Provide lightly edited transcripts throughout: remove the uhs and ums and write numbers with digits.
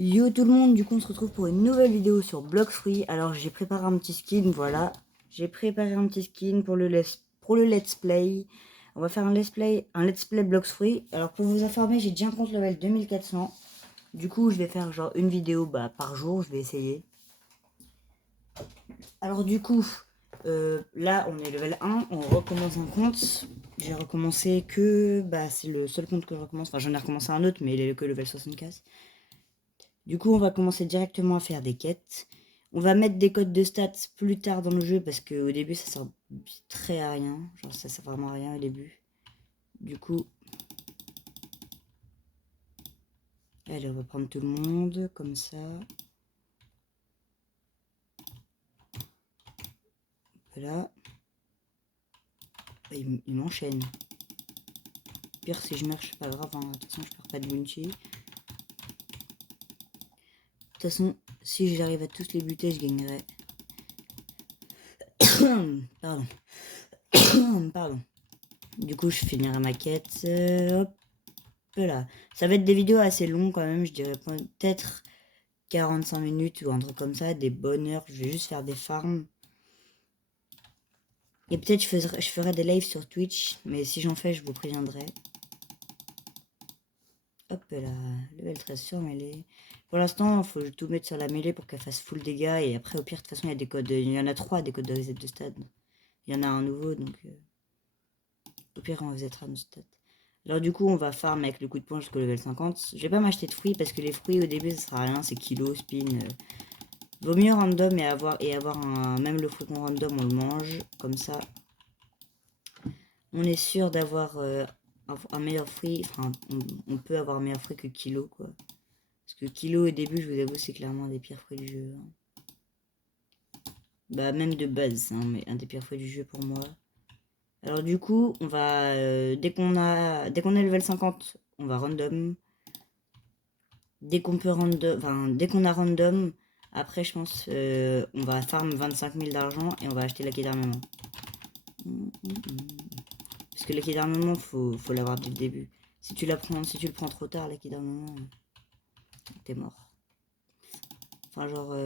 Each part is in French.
Yo tout le monde, du coup on se retrouve pour une nouvelle vidéo sur Bloxfree. Alors j'ai préparé un petit skin, voilà. J'ai préparé un petit skin pour le let's play. On va faire un let's play Bloxfree. Alors pour vous informer, j'ai déjà un compte level 2400. Du coup je vais faire genre une vidéo par jour, je vais essayer. Alors du coup, là on est level 1, on recommence un compte. J'ai recommencé que, c'est le seul compte que je recommence. Enfin j'en ai recommencé un autre mais il est que level 75. Du coup, on va commencer directement à faire des quêtes. On va mettre des codes de stats plus tard dans le jeu parce qu'au début, ça sert très à rien. Genre, ça sert vraiment à rien au début. Du coup, allez, on va prendre tout le monde comme ça. Voilà. Il m'enchaîne. Pire, si je meurs, c'est pas grave. Hein. De toute façon, je perds pas de bounty. De toute façon, si j'arrive à tous les buter, je gagnerai. Pardon. Pardon. Du coup, je finirai ma quête. Hop là. Ça va être des vidéos assez longues quand même. Je dirais peut-être 45 minutes ou un truc comme ça. Des bonnes heures. Je vais juste faire des farms. Et peut-être je ferai des lives sur Twitch. Mais si j'en fais, je vous préviendrai. Hop là. Level 13 sur mêlée. Pour l'instant, il faut tout mettre sur la mêlée pour qu'elle fasse full dégâts. Et après, au pire, de toute façon, il y a des codes. Il y en a 3 des codes de reset de stade. Il y en a un nouveau. Donc, au pire, on resettera nos stats. Alors du coup, on va farm avec le coup de poing jusqu'au level 50. Je vais pas m'acheter de fruits parce que les fruits au début ça sert à rien, c'est kilo, spin. Vaut mieux random et avoir un... Même le fruit qu'on random, on le mange. Comme ça, on est sûr d'avoir un meilleur fruit. Enfin, on peut avoir un meilleur fruit que kilo, quoi. Parce que kilo au début, je vous avoue, c'est clairement un des pires fruits du jeu. Hein. Bah même de base, hein, mais un des pires fruits du jeu pour moi. Alors du coup, on va dès qu'on est level 50, on va random. Dès qu'on peut random, enfin dès qu'on a random, après je pense on va farm 25 000 d'argent et on va acheter l'acquis d'armement. Parce que l'acquis d'armement, faut l'avoir dès le début. Si tu le prends trop tard, l'acquis d'armement, t'es mort. Enfin genre,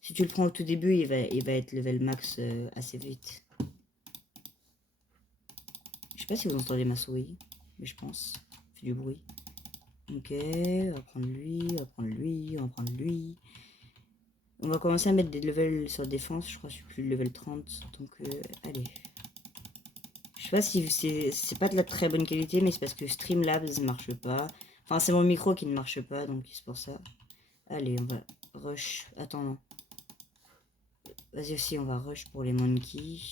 si tu le prends au tout début, il va être level max assez vite. Je sais pas si vous entendez ma souris, mais je pense. Ça fait du bruit. Ok, on va prendre lui, on va prendre lui, on va prendre lui. On va commencer à mettre des levels sur défense, je crois que je suis plus de level 30, donc allez. Je sais pas si c'est pas de la très bonne qualité, mais c'est parce que Streamlabs ne marche pas. Enfin, c'est mon micro qui ne marche pas, donc c'est pour ça. Allez, on va rush. Attends, non. Vas-y aussi, on va rush pour les monkeys.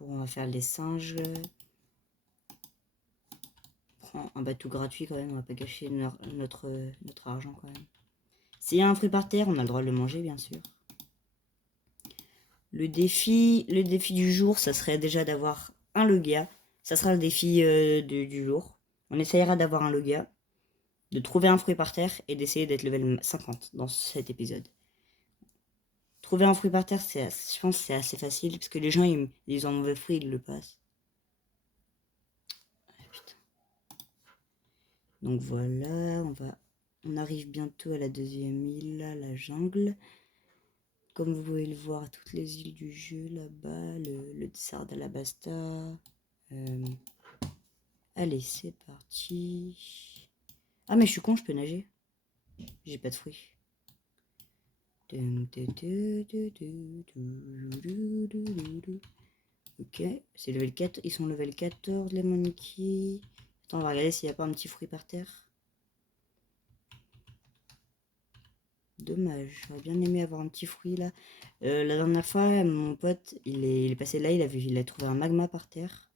On va faire les singes. Prends un bateau gratuit quand même, on va pas gâcher notre argent quand même. S'il y a un fruit par terre, on a le droit de le manger, bien sûr. Le défi du jour, ça serait déjà d'avoir un Logia. Ça sera le défi du jour. On essayera d'avoir un Logia, de trouver un fruit par terre et d'essayer d'être level 50 dans cet épisode. Trouver un fruit par terre, je pense que c'est assez facile parce que les gens, ils ont un mauvais fruit, ils le passent. Ah, putain. Donc voilà, on arrive bientôt à la deuxième île, là, la jungle. Comme vous pouvez le voir, toutes les îles du jeu là-bas, le dessert d'Alabasta. Allez, c'est parti. Ah, mais je suis con, je peux nager. J'ai pas de fruits. Ok, c'est level 4. Ils sont level 14, les monkeys. Attends, on va regarder s'il n'y a pas un petit fruit par terre. Dommage, j'aurais bien aimé avoir un petit fruit là. La dernière fois, mon pote, il est passé là, il a trouvé un magma par terre.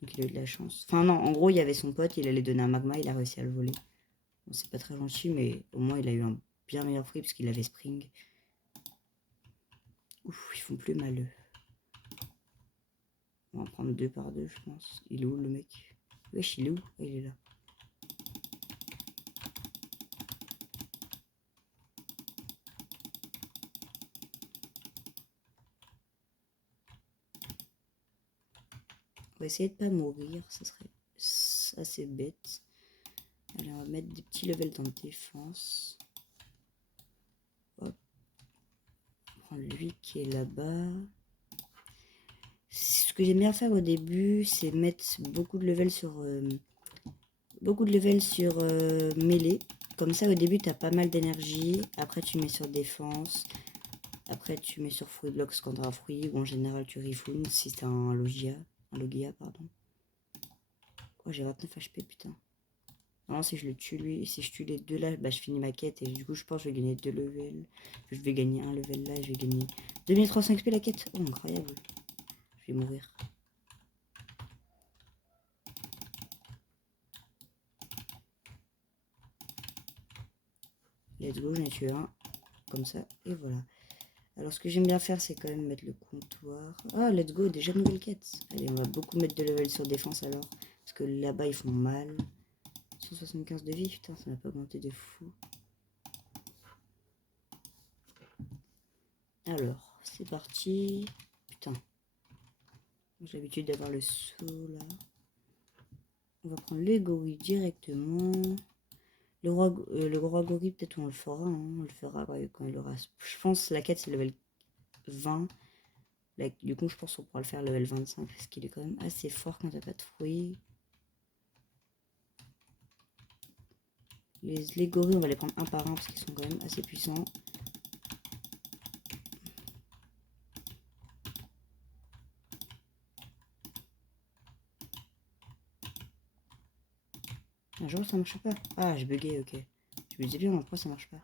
Donc il a eu de la chance. Enfin non, en gros, il y avait son pote, il allait donner un magma, il a réussi à le voler. Bon, c'est pas très gentil, mais au moins il a eu un bien meilleur fruit parce qu'il avait spring. Ouf, ils font plus mal. On va en prendre 2 par 2, je pense. Il est où le mec? Wesh, il est où? Il est là. On va essayer de pas mourir, ça serait assez bête. Allez, on va mettre des petits levels dans défense. Hop. On va prendre lui qui est là-bas. Ce que j'aime bien faire au début, c'est mettre beaucoup de levels sur mêlée. Comme ça, au début, tu as pas mal d'énergie. Après, tu mets sur défense. Après, tu mets sur fruit blocks quand tu as un fruit. Ou en général, tu refoon si c'est un Logia. Un Logia, pardon. Oh, j'ai 29 HP, putain. Non, si je le tue lui, si je tue les deux là, bah, je finis ma quête. Et du coup, je pense que je vais gagner 2 levels. Je vais gagner un level là. Je vais gagner 2300 XP la quête. Oh, incroyable. Je vais mourir. Let's go, j'en ai tué un. Comme ça, et voilà. Alors, ce que j'aime bien faire, c'est quand même mettre le comptoir. Ah, let's go, déjà nouvelle quête. Allez, on va beaucoup mettre de level sur défense alors. Parce que là-bas, ils font mal. 175 de vie, putain, ça n'a pas augmenté de fou. Alors, c'est parti. Putain. J'ai l'habitude d'avoir le saut là. On va prendre les gorilles directement. Le roi gorille, peut-être on le fera. Hein. On le fera ouais, quand il aura. Je pense que la quête, c'est level 20. Là, du coup, je pense qu'on pourra le faire level 25 parce qu'il est quand même assez fort quand t'as pas de fruits. Les gorilles, on va les prendre un par un parce qu'ils sont quand même assez puissants. Un jour, ça marche pas. Ah, j'ai bugué, ok. Je me disais bien pourquoi ça marche pas.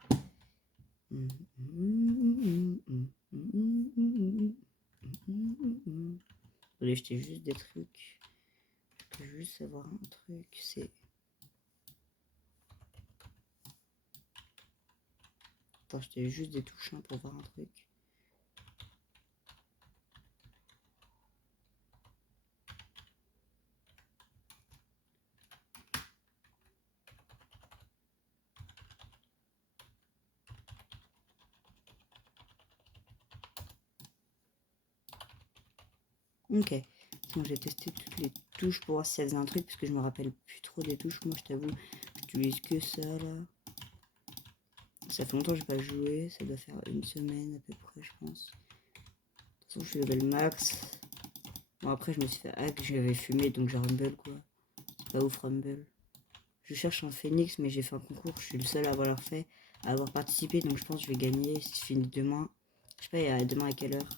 Allez, jeter juste des trucs. Je peux juste savoir un truc, c'est... Attends, jeter juste des touches pour voir un truc. Ok. Donc j'ai testé toutes les touches pour voir si ça faisait un truc parce que je me rappelle plus trop des touches. Moi, je t'avoue, j'utilise que ça là. Ça fait longtemps que j'ai pas joué, ça doit faire une semaine à peu près, je pense. De toute façon, je suis level max. Bon, après, je me suis fait hack, je l'avais fumé donc j'ai rumble quoi. C'est pas ouf, rumble. Je cherche un phoenix, mais j'ai fait un concours, je suis le seul à avoir fait, à avoir participé, donc je pense que je vais gagner si je finis demain. Je sais pas, il y a demain à quelle heure.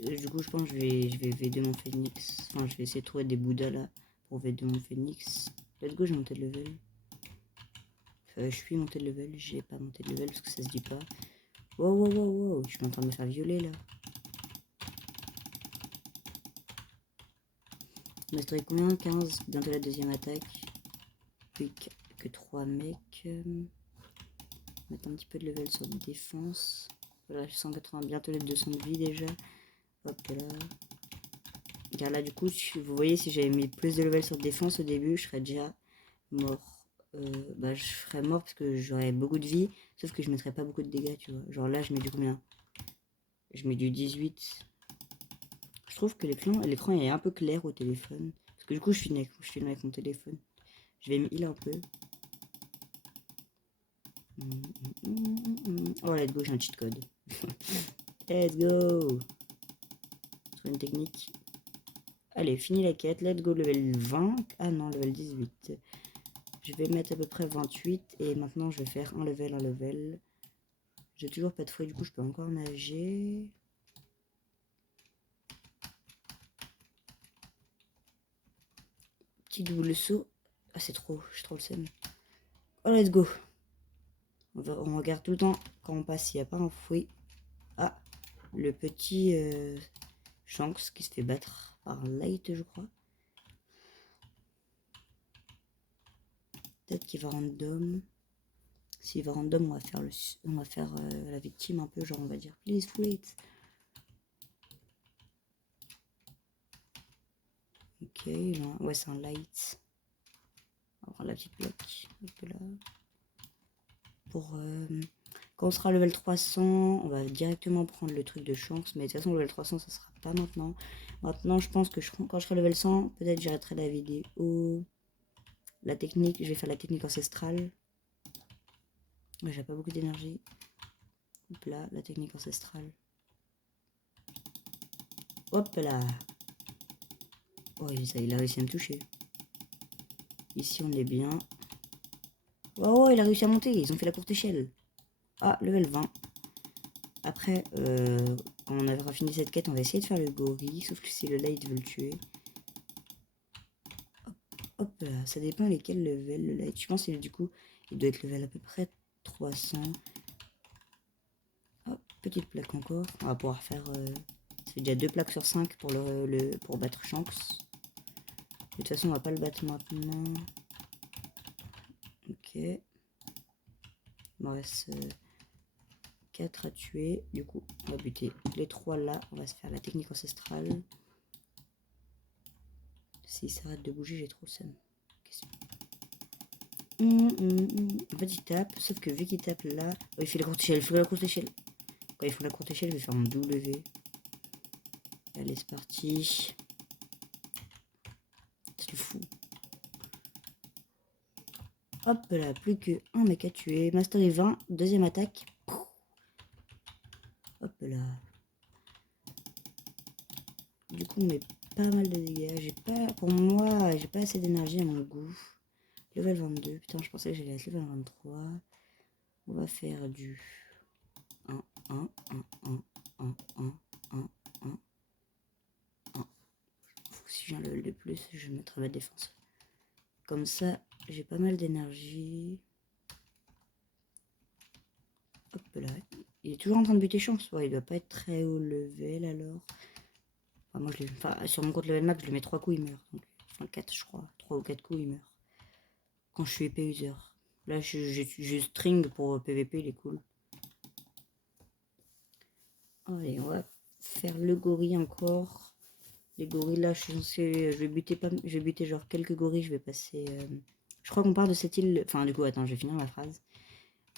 Du coup, je pense que je vais V2 mon phoenix. Enfin, je vais essayer de trouver des bouddhas là pour V2 mon phoenix. Let's go, j'ai monté de level. Je suis monté de level, j'ai pas monté de level parce que ça se dit pas. Wow, wow, wow, wow, je suis en train de me faire violer là. Il me resterait combien? 15, bientôt la deuxième attaque. Plus que 3 mecs. Mettre un petit peu de level sur défense. Voilà, 180, bientôt les 200 de vie déjà. Hop là. Car là, du coup, vous voyez, si j'avais mis plus de level sur défense au début, je serais déjà mort. Bah, je serais mort parce que j'aurais beaucoup de vie, sauf que je mettrais pas beaucoup de dégâts, tu vois. Genre là, je mets du combien? Je mets du 18. Je trouve que l'écran est un peu clair au téléphone. Parce que du coup, je filme avec mon téléphone. Je vais me heal un peu. Oh, let's go, j'ai un cheat code. Let's go. Sur une technique. Allez, fini la quête. Let's go, level 20. Ah non, level 18. Je vais mettre à peu près 28. Et maintenant, je vais faire un level. J'ai toujours pas de fruits, du coup, je peux encore nager. Petit double saut. Ah, c'est trop. J'ai trop le seum. Oh, let's go. On regarde tout le temps quand on passe s'il n'y a pas un fruit. Ah, le petit Shanks qui se fait battre par Light, je crois. Peut-être qu'il va random. S'il va random, on va faire la victime un peu, genre on va dire please fruit. Ok, ouais, c'est un Light. On va prendre la petite bloc. Là. Pour quand on sera level 300, on va directement prendre le truc de chance. Mais de toute façon, level 300, ça sera pas maintenant. Maintenant, je pense que quand je serai level 100, peut-être j'arrêterai la vidéo. La technique, je vais faire la technique ancestrale. Ouais, j'ai pas beaucoup d'énergie. Hop là, la technique ancestrale. Hop là. Oh, il a réussi à me toucher. Ici, on est bien. Oh, il a réussi à monter. Ils ont fait la courte échelle. Ah, level 20. Après, quand on aura fini cette quête, on va essayer de faire le gorille. Sauf que si le light veut le tuer. Hop là, ça dépend lesquels level le light. Je pense que du coup, il doit être level à peu près 300. Hop, petite plaque encore. On va pouvoir faire... c'est déjà 2 plaques sur 5 pour, pour battre Shanks. De toute façon, on va pas le battre maintenant. Ok. Il me reste 4 à tuer. Du coup, on va buter les 3 là. On va se faire la technique ancestrale. S'il s'arrête de bouger, j'ai trop le seum. En fait, il tape. Sauf que vu qu'il tape là... Oh, il fait la courte échelle. Il fait la courte échelle. Quand ils font la courte échelle, je vais faire mon W. Allez, c'est parti. C'est fou. Hop là, plus que un mec à tuer. Mastery 20, deuxième attaque. Hop là. Du coup, on met pas mal de dégâts. J'ai pas, pour moi, j'ai pas assez d'énergie à mon goût. Level 22. Putain, je pensais que j'allais être level 23. On va faire du 1, 1, 1, 1, 1, 1, 1, 1, 1. Si j'ai un level de plus, je mettrai ma défense. Comme ça, j'ai pas mal d'énergie. Hop là. Il est toujours en train de buter chance. Ouais, il doit pas être très haut level alors. Enfin, moi, sur mon compte level max, je le mets 3 coups, il meurt. Donc, enfin, 4, je crois. 3 ou 4 coups, il meurt. Quand je suis épée user. Là, je string pour PVP, il est cool. Allez, on va faire le gorille encore. Les gorilles, là, je vais buter pas, je vais buter genre quelques gorilles. Je vais passer. Je crois qu'on part de cette île. Enfin, du coup, attends, je vais finir ma phrase.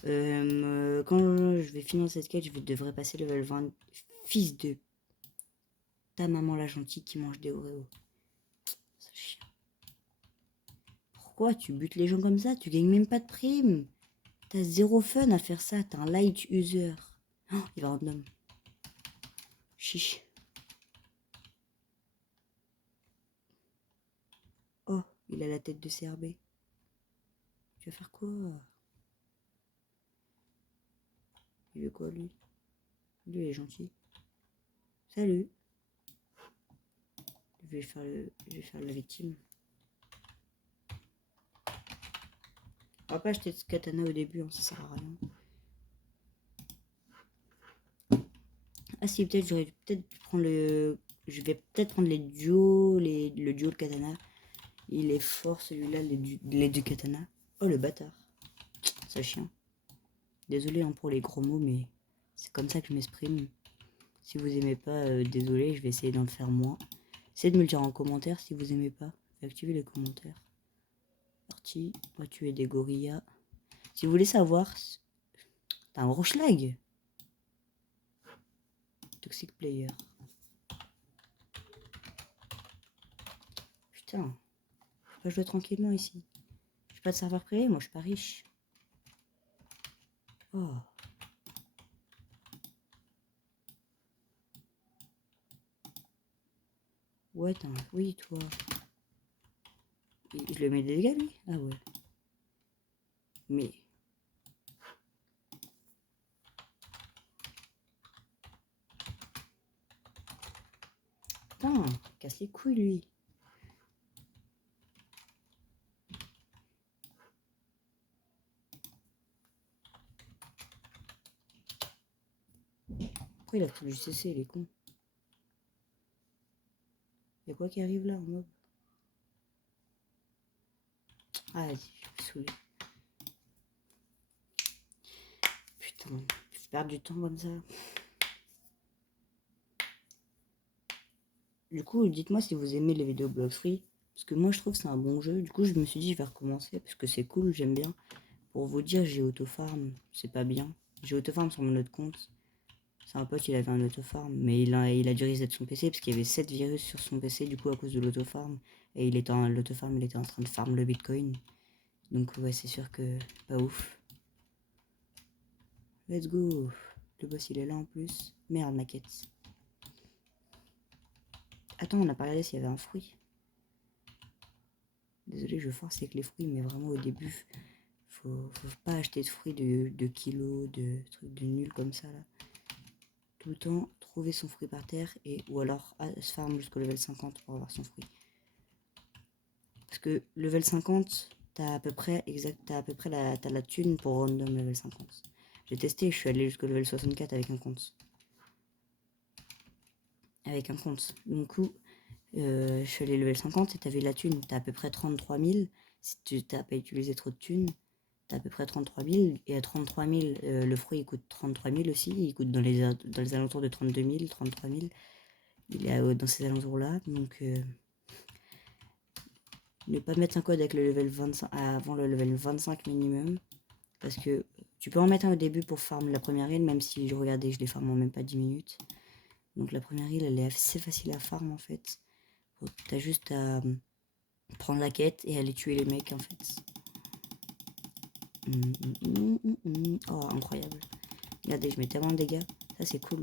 Quand je vais finir cette quête, je devrais passer level 20. Fils de ta maman la gentille qui mange des Oreos. Ça chien. Pourquoi tu butes les gens comme ça? Tu gagnes même pas de prime. T'as zéro fun à faire ça. T'es un light user. Oh, il va random. Chiche. Oh, il a la tête de CRB. Tu vas faire quoi? Il veut quoi, lui? Lui, il est gentil. Salut. Je vais faire la victime. On va pas acheter ce katana au début, hein, ça sert à rien. Ah si, peut-être j'aurais peut-être prendre le... Je vais peut-être prendre les duos, le duo de katana. Il est fort celui-là, les deux katana. Oh le bâtard. C'est chien. Désolé hein, pour les gros mots, mais c'est comme ça que je m'exprime. Si vous aimez pas, désolé, je vais essayer d'en faire moins. Essayez de me le dire en commentaire si vous aimez pas. Activez les commentaires. Parti, on va tuer des gorillas. Si vous voulez savoir, t'as un gros schlag. Toxic player. Putain, je peux jouer tranquillement ici. J'ai pas de serveur privé, moi je suis pas riche. Oh. Ouais, oui, toi. Je lui mets des dégâts, lui? Ah ouais. Mais... Putain, casse les couilles, lui. Pourquoi il a tout du CC, il est con. Y'a quoi qui arrive là, en mob? Ah, vas-y, je suis saoulé. Putain, je perds du temps comme ça. Du coup, dites-moi si vous aimez les vidéos Blox Free. Parce que moi, je trouve que c'est un bon jeu. Du coup, je me suis dit, je vais recommencer. Parce que c'est cool, j'aime bien. Pour vous dire, j'ai auto-farm. C'est pas bien. J'ai auto-farm sur mon autre compte. C'est un pote, il avait un autofarm, mais il a dû reset son PC parce qu'il y avait 7 virus sur son PC du coup à cause de l'autofarm. Et l'autofarm, il était en train de farm le bitcoin. Donc ouais, c'est sûr que pas ouf. Let's go. Le boss il est là en plus. Merde, ma quête. Attends, on n'a pas regardé s'il y avait un fruit. Désolé, je force avec les fruits, mais vraiment au début, faut pas acheter de fruits de kilos, de trucs de nuls comme ça là. Tout le temps, trouver son fruit par terre ou alors se farm jusqu'au level 50 pour avoir son fruit. Parce que level 50, t'as à peu près t'as la thune pour random level 50. J'ai testé, je suis allé jusqu'au level 64 avec un compte. Du coup, je suis allé level 50 et t'avais la thune. T'as à peu près 33 000. Si tu t'as pas utilisé trop de thunes, t'as à peu près 33 000. Et à 33 000, le fruit il coûte 33 000 aussi. Il coûte dans les alentours de 32 000, 33 000. Il est dans ces alentours-là. Donc, ne pas mettre un code avec le level 25 avant le level 25 minimum. Parce que tu peux en mettre un au début pour farm la première île, même si je regardais, je les farm en même pas 10 minutes. Donc la première île, elle est assez facile à farm en fait. T'as juste à prendre la quête et aller tuer les mecs en fait. Oh, incroyable. Regardez, je mets tellement de dégâts. Ça, c'est cool.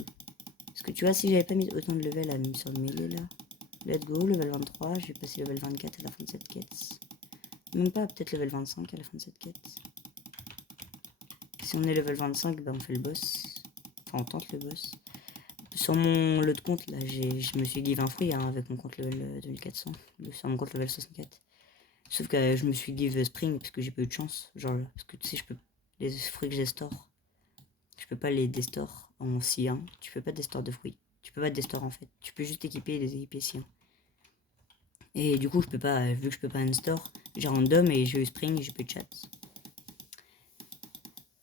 Parce que tu vois, si j'avais pas mis autant de level à sur le mêlée là. Let's go, level 23. Je vais passer level 24 à la fin de cette quête. Même pas, peut-être level 25 à la fin de cette quête. Si on est level 25, ben on fait le boss. Enfin, on tente le boss. Sur mon lot de compte, là, je me suis give un fruit hein, avec mon compte level 2400. Sur mon compte level 64. Sauf que je me suis give Spring parce que j'ai pas eu de chance. Genre, parce que tu sais, les fruits que j'ai store, je peux pas les destore en C1. Tu peux pas destore de fruits. Tu peux pas destore en fait. Tu peux juste équiper et les équiper C1. Et du coup, je peux pas, vu que je peux pas unstore, j'ai random et j'ai eu Spring et j'ai peu de chat.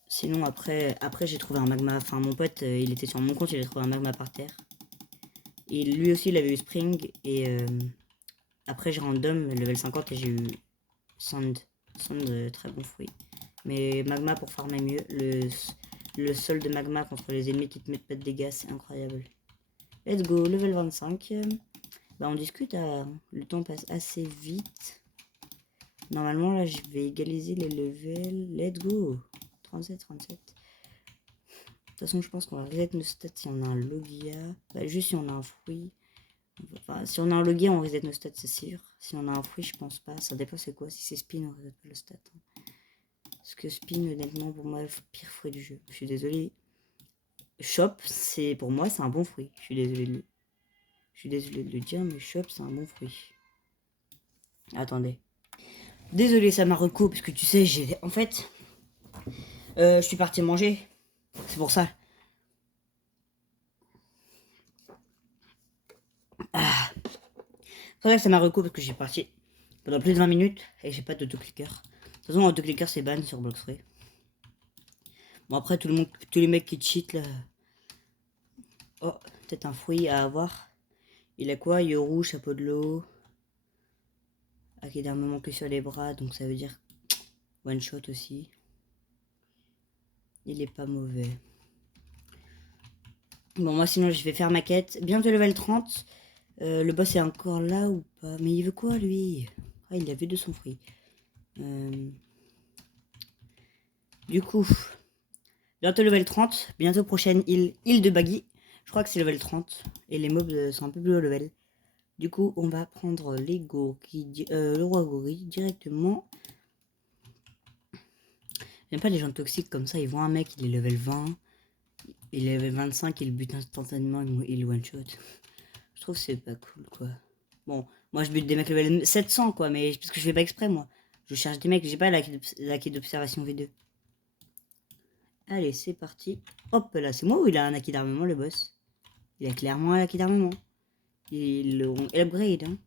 Sinon, après j'ai trouvé un magma. Enfin, mon pote, il était sur mon compte, il a trouvé un magma par terre. Et lui aussi, il avait eu Spring. Et après, j'ai random level 50 et j'ai eu Sand. Sand, très bon fruit. Mais magma pour farmer mieux. Le sol de magma contre les ennemis qui te mettent pas de dégâts, c'est incroyable. Let's go, level 25. Bah, on discute, le temps passe assez vite. Normalement, là, je vais égaliser les levels. Let's go. 37, 37. De toute façon, je pense qu'on va reset nos stats si on a un Logia. Bah, juste si on a un fruit. Enfin, si on a un Logia, on reset nos stats, c'est sûr. Si on a un fruit, je pense pas. Ça dépend c'est quoi. Si c'est spin, on reset pas le stat. Parce que spin, honnêtement, pour moi, le pire fruit du jeu. Je suis désolé. Shop, c'est pour moi, c'est un bon fruit. Je suis désolé de le dire, mais Shop, c'est un bon fruit. Attendez. Désolé, ça m'a reco, parce que tu sais, en fait, je suis parti manger. C'est pour ça. Ah. C'est pour ça que ça m'a reco, parce que j'ai parti pendant plus de 20 minutes et j'ai pas d'autoclicker. De toute façon, l'autoclicker, c'est ban sur Bloxray. Bon, après, tous les mecs qui cheat, là. Oh, peut-être un fruit à avoir. Il a quoi? Yeux rouge, chapeau de l'eau. Ah, qui est d'un moment que sur les bras, donc ça veut dire one shot aussi. Il est pas mauvais. Bon, moi sinon je vais faire ma quête. Bientôt level 30. Le boss est encore là ou pas? Mais il veut quoi lui? Ah, il a vu de son fruit. Du coup, bientôt level 30. Bientôt prochaine île de Baggy. Je crois que c'est level 30. Et les mobs sont un peu plus haut level. Du coup, on va prendre les gorilles, le roi gorille directement. J'aime pas les gens toxiques comme ça. Ils voient un mec, il est level 20. Il est level 25, il bute instantanément, il one shot. Je trouve que c'est pas cool quoi. Bon, moi je bute des mecs level 700 quoi, mais parce que je fais pas exprès moi. Je cherche des mecs, j'ai pas la quête d'observation V2. Allez, c'est parti. Hop là, c'est moi ou il a un acquis d'armement le boss? Il a clairement un acquis d'armement. Ils l'auront upgrade hein.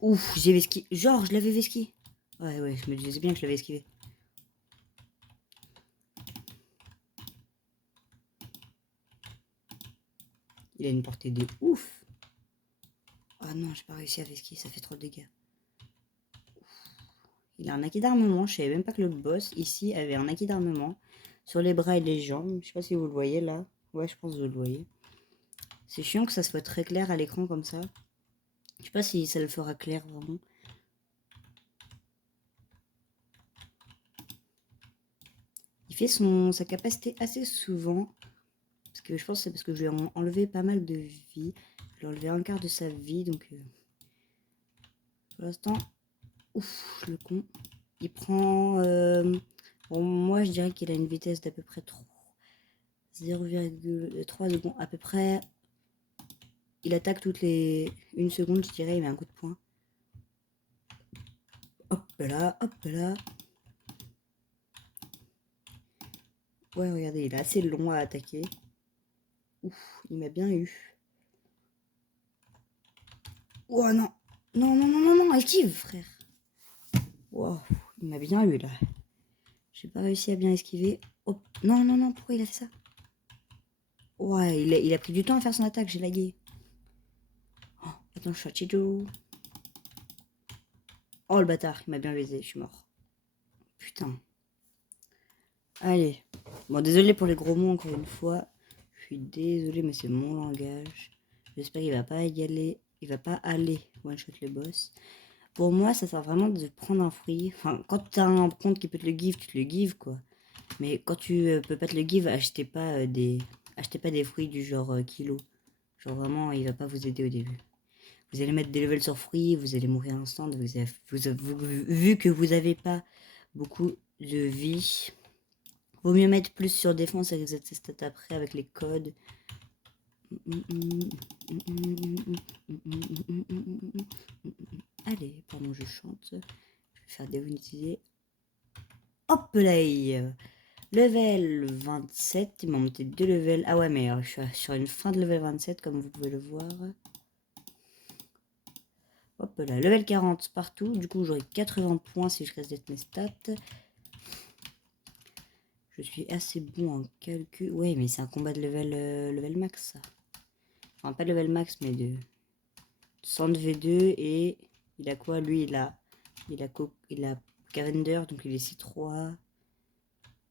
Ouf, j'ai esquivé. Genre, je l'avais esquivé. Ouais, je me disais bien que je l'avais esquivé. Il a une portée de ouf. Oh non, j'ai pas réussi à esquiver, ça fait trop de dégâts. Il a un acquis d'armement, je savais même pas que le boss ici avait un acquis d'armement. sur les bras et les jambes. Je sais pas si vous le voyez là. Ouais, je pense que vous le voyez. C'est chiant que ça soit très clair à l'écran comme ça. Je sais pas si ça le fera clair vraiment. Il fait sa capacité assez souvent. Parce que je pense que c'est parce que je lui ai enlevé pas mal de vie. Je lui ai enlevé un quart de sa vie. Donc pour l'instant, ouf, le con. Il prend... bon, moi je dirais qu'il a une vitesse d'à peu près 0,3 secondes. À peu près... Il attaque toutes les 1 seconde, je dirais. Il met un coup de poing. Hop là, hop là. Ouais, regardez, il est assez long à attaquer. Ouf, il m'a bien eu. Oh non. Non, non, non, non, non, esquive, frère. Wow, il m'a bien eu là. J'ai pas réussi à bien esquiver. Oh, non, non, non, pourquoi il a fait ça? Ouais, il a pris du temps à faire son attaque, j'ai lagué. Oh, attends, je suis à Chijo. Oh, le bâtard, il m'a bien baisé, je suis mort. Putain. Allez. Bon, désolé pour les gros mots encore une fois. Je suis désolé, mais c'est mon langage. J'espère qu'il va pas y aller. Il va pas aller one-shot les boss. Pour moi, ça sert vraiment de prendre un fruit. Enfin, quand tu as un compte qui peut te le give, tu te le give, quoi. Mais quand tu peux pas te le give, achetez pas des fruits du genre kilo. Genre vraiment, il va pas vous aider au début. Vous allez mettre des levels sur fruits, vous allez mourir instant. Vu que vous avez pas beaucoup de vie, vaut mieux mettre plus sur défense avec cette stats après avec les codes. Allez, pardon, je chante. Je vais faire démonétiser. Hop là! Level 27, il m'a monté 2 levels. Ah ouais, mais je suis sur une fin de level 27, comme vous pouvez le voir. Hop là, level 40 partout. Du coup, j'aurai 80 points si je reste mes stats. Je suis assez bon en calcul. Ouais, mais c'est un combat de level max, ça. Enfin, pas de level max, mais de 100 V2. Et il a quoi? Lui, il a Cavender, donc il est C3.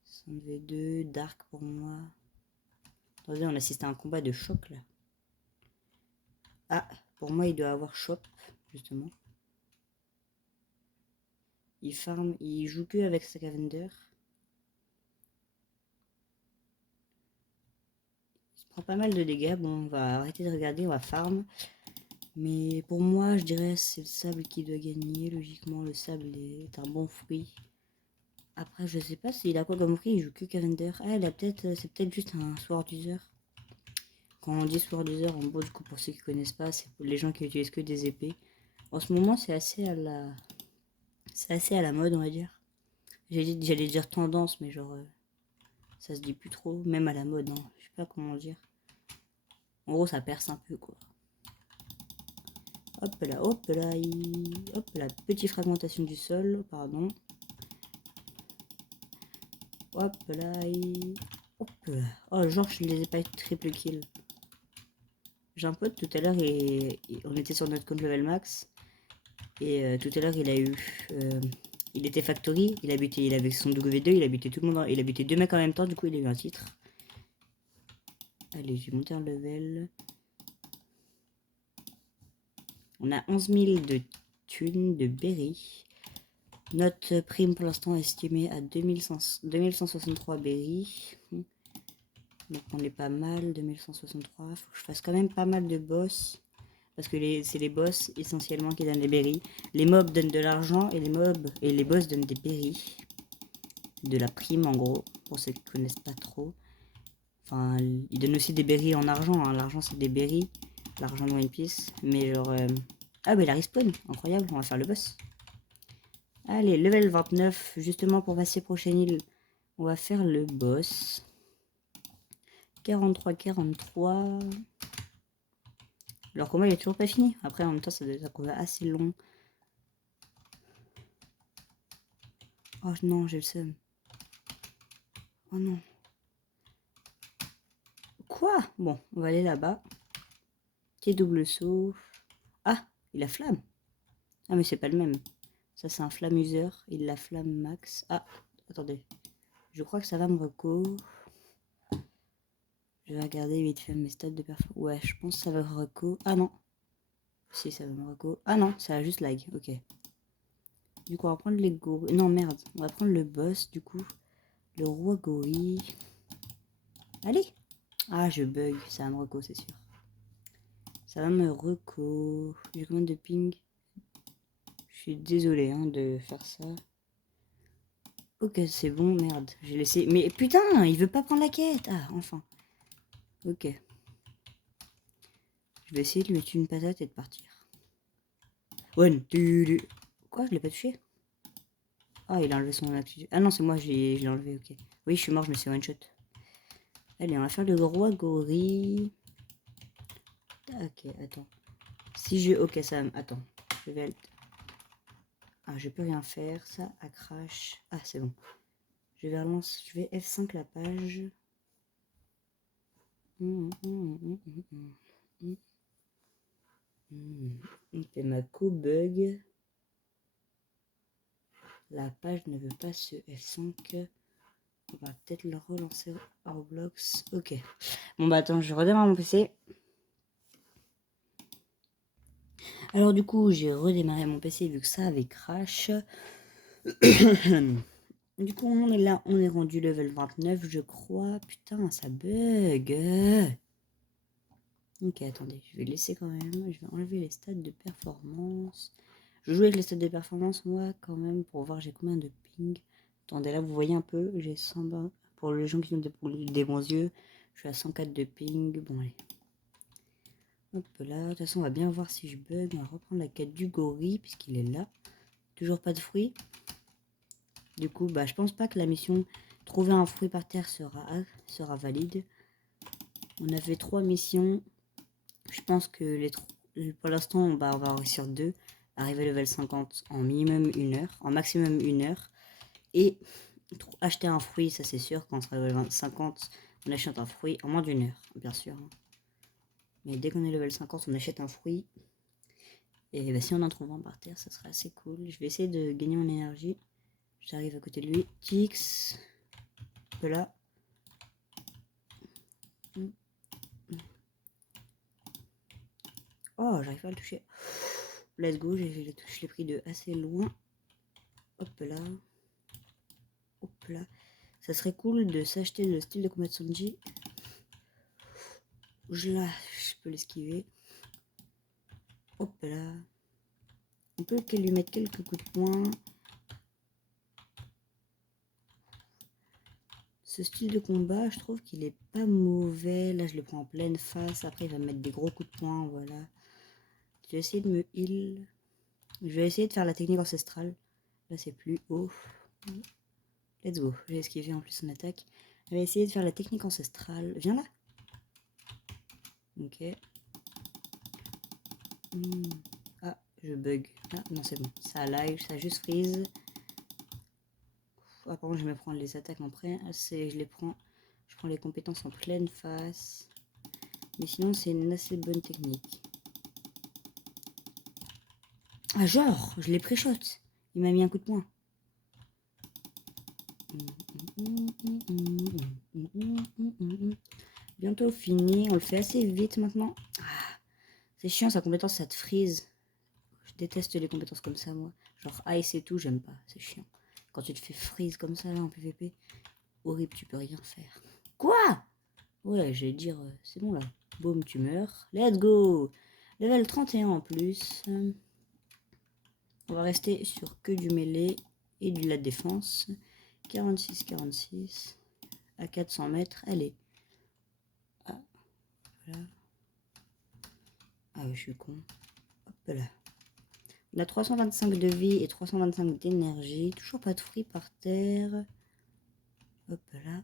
100 V2, Dark pour moi. Attendez, on assiste à un combat de choc, là. Ah, pour moi, il doit avoir Chop, justement. Il farm, il joue que avec sa Cavender. Il se prend pas mal de dégâts. Bon, on va arrêter de regarder, on va farm. Mais pour moi, je dirais c'est le sable qui doit gagner. Logiquement, le sable est un bon fruit. Après, je sais pas s'il a quoi comme fruit. Il joue que Cavender. Ah, c'est peut-être juste un Sword User. Quand on dit Sword User, en gros, du coup, pour ceux qui connaissent pas, c'est pour les gens qui utilisent que des épées. En ce moment, c'est assez à la mode, on va dire. J'allais dire tendance, mais genre, ça se dit plus trop, même à la mode, hein. Je sais pas comment dire. En gros, ça perce un peu, quoi. Hop là, hop là, hop là, petite fragmentation du sol, pardon. Hop là, hop là. Oh, genre, je les ai pas triple kill. J'ai un pote tout à l'heure, on était sur notre compte level max. Et tout à l'heure, il a eu. Il était factory, il avait son W2, il a buté tout le monde, il a buté 2 mecs en même temps, du coup, il a eu un titre. Allez, j'ai monté un level. On a 11 000 de thunes de berry. Notre prime pour l'instant est estimée à 2163 berry. Donc on est pas mal, 2163. Faut que je fasse quand même pas mal de boss. Parce que c'est les boss essentiellement qui donnent les berries. Les mobs donnent de l'argent et les boss donnent des berries. De la prime en gros, pour ceux qui connaissent pas trop. Enfin, ils donnent aussi des berries en argent. Hein. L'argent c'est des berries. L'argent de One Piece. Mais genre... Ah bah il a respawn, incroyable, on va faire le boss. Allez, level 29, justement pour passer prochaine île, on va faire le boss. 43. Leur combat il est toujours pas fini. Après en même temps ça doit être un combat assez long. Oh non, j'ai le seum. Oh non. Quoi? Bon, on va aller là-bas. Petit double saut. Ah, il a flamme. Ah mais c'est pas le même. Ça c'est un flamme user. Il a flamme max. Ah, attendez. Je crois que ça va me reco. Je vais regarder vite fait mes stats de performance. Ouais, je pense que ça va me reco. Ah non. Si, ça va me reco. Ah non, ça a juste lag. Ok. Du coup, on va prendre les gorilles. Non, merde. On va prendre le boss, du coup. Le roi gorille. Allez. Ah, je bug. Ça va me reco, c'est sûr. Ça va me reco. J'ai combien de ping? Je suis désolé hein, de faire ça. Ok, c'est bon, merde. J'ai laissé... Mais putain, il veut pas prendre la quête. Ah, enfin. Ok. Je vais essayer de lui mettre une patate et de partir. One, two, quoi, je l'ai pas touché? Ah, il a enlevé son activité. Ah non, c'est moi, je l'ai enlevé, ok. Oui, je suis mort, je me suis one shot. Allez, on va faire le roi gorille. Ok, attends. Si je... Ok, ça... Attends. Je vais... Ah, je peux rien faire. Ça, à crash. Ah, c'est bon. Je vais relancer... Je vais F5 la page. Et ma co-bug. La page ne veut pas se F5. On va peut-être le relancer en Roblox. Ok. Bon bah attends, je redémarre mon PC. Alors du coup, j'ai redémarré mon PC vu que ça avait crash. Du coup, on est là, on est rendu level 29, je crois. Putain, ça bug. Ok, attendez, je vais laisser quand même. Je vais enlever les stats de performance. Je joue avec les stats de performance, moi, quand même, pour voir j'ai combien de ping. Attendez, là, vous voyez un peu, j'ai 120. Pour les gens qui ont des bons yeux, je suis à 104 de ping. Bon, allez. Hop là, de toute façon, on va bien voir si je bug. On va reprendre la quête du gorille, puisqu'il est là. Toujours pas de fruits. Du coup, bah, je pense pas que la mission trouver un fruit par terre sera valide. On a fait 3 missions. Je pense que pour l'instant, on va réussir 2. Arriver level 50 en minimum 1 heure, en maximum 1 heure. Et acheter un fruit, ça c'est sûr, quand on sera level 50, on achète un fruit en moins d'1 heure, bien sûr. Mais dès qu'on est level 50, on achète un fruit. Et bah, si on en trouve un par terre, ça sera assez cool. Je vais essayer de gagner mon énergie. J'arrive à côté de lui. Tix. Là. Oh, j'arrive pas à le toucher. Let's go, je l'ai pris de assez loin. Hop là. Hop là. Ça serait cool de s'acheter le style de combat de Sanji. Je peux l'esquiver. Hop là. On peut lui mettre quelques coups de poing. Ce style de combat, je trouve qu'il est pas mauvais. Là, je le prends en pleine face. Après, il va me mettre des gros coups de poing. Voilà. Je vais essayer de me heal. Je vais essayer de faire la technique ancestrale. Là, c'est plus haut. Let's go. J'ai esquivé en plus son attaque. Je vais essayer de faire la technique ancestrale. Viens là. Ok. Ah, je bug. Ah, non, c'est bon. Ça lag, ça juste freeze. Ah, par contre, je me prends les attaques en près. Je prends les compétences en pleine face. Mais sinon, c'est une assez bonne technique. Ah, genre, je l'ai pré-shot. Il m'a mis un coup de poing. Bientôt fini. On le fait assez vite maintenant. Ah, c'est chiant, sa compétence, ça te freeze. Je déteste les compétences comme ça, moi. Genre ice et tout, j'aime pas. C'est chiant. Quand tu te fais freeze comme ça, là, en PVP, horrible, tu peux rien faire. Quoi? Ouais, j'allais dire, c'est bon, là. Boum, tu meurs. Let's go! Level 31 en plus. On va rester sur que du mêlée et de la défense. 46, 46. À 400 mètres, allez. Ah, voilà. Ah oui, je suis con. Hop là. On a 325 de vie et 325 d'énergie. Toujours pas de fruits par terre. Hop là.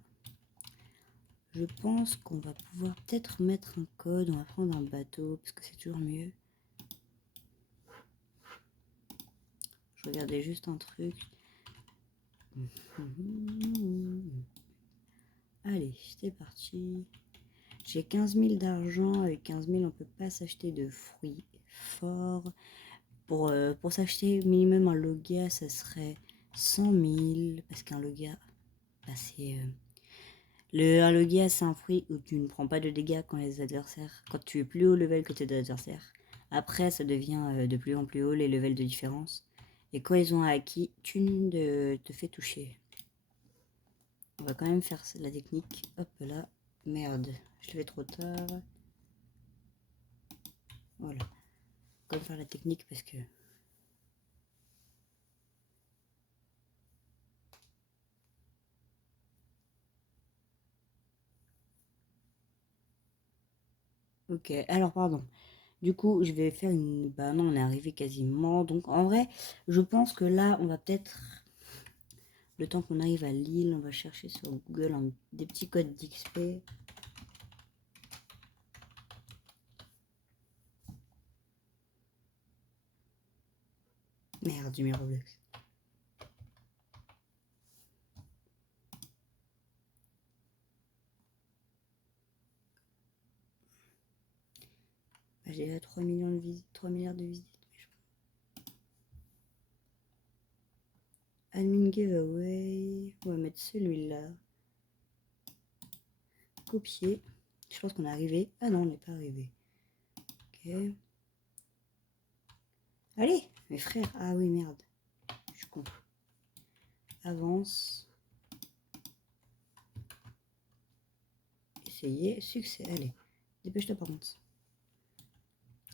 Je pense qu'on va pouvoir peut-être mettre un code. On va prendre un bateau parce que c'est toujours mieux. Je regardais juste un truc. Allez, c'est parti. J'ai 15 000 d'argent. Avec 15 000, on peut pas s'acheter de fruits forts. Pour s'acheter minimum un Logia, ça serait 100 000. Parce qu'un Logia, c'est... Le Logia, c'est un fruit où tu ne prends pas de dégâts quand les adversaires... Quand tu es plus haut level que tes adversaires. Après, ça devient de plus en plus haut les levels de différence. Et quand ils ont acquis, tu ne te fais toucher. On va quand même faire la technique. Hop là. Merde, je le fais trop tard. Voilà. On va faire la technique parce que... Ok, alors pardon. Du coup, je vais faire une... Bah non, on est arrivé quasiment. Donc en vrai, je pense que là, on va peut-être... Le temps qu'on arrive à Lille, on va chercher sur Google des petits codes d'XP. Merde, du Miroblox. Bah, j'ai 3 millions de visites, 3 milliards de visites. Admin giveaway. On va mettre celui-là. Copier. Je pense qu'on est arrivé. Ah non, on n'est pas arrivé. Ok. Allez, mes frères. Ah oui, merde. Je suis con. Avance. Essayez. Succès. Allez. Dépêche-toi par contre.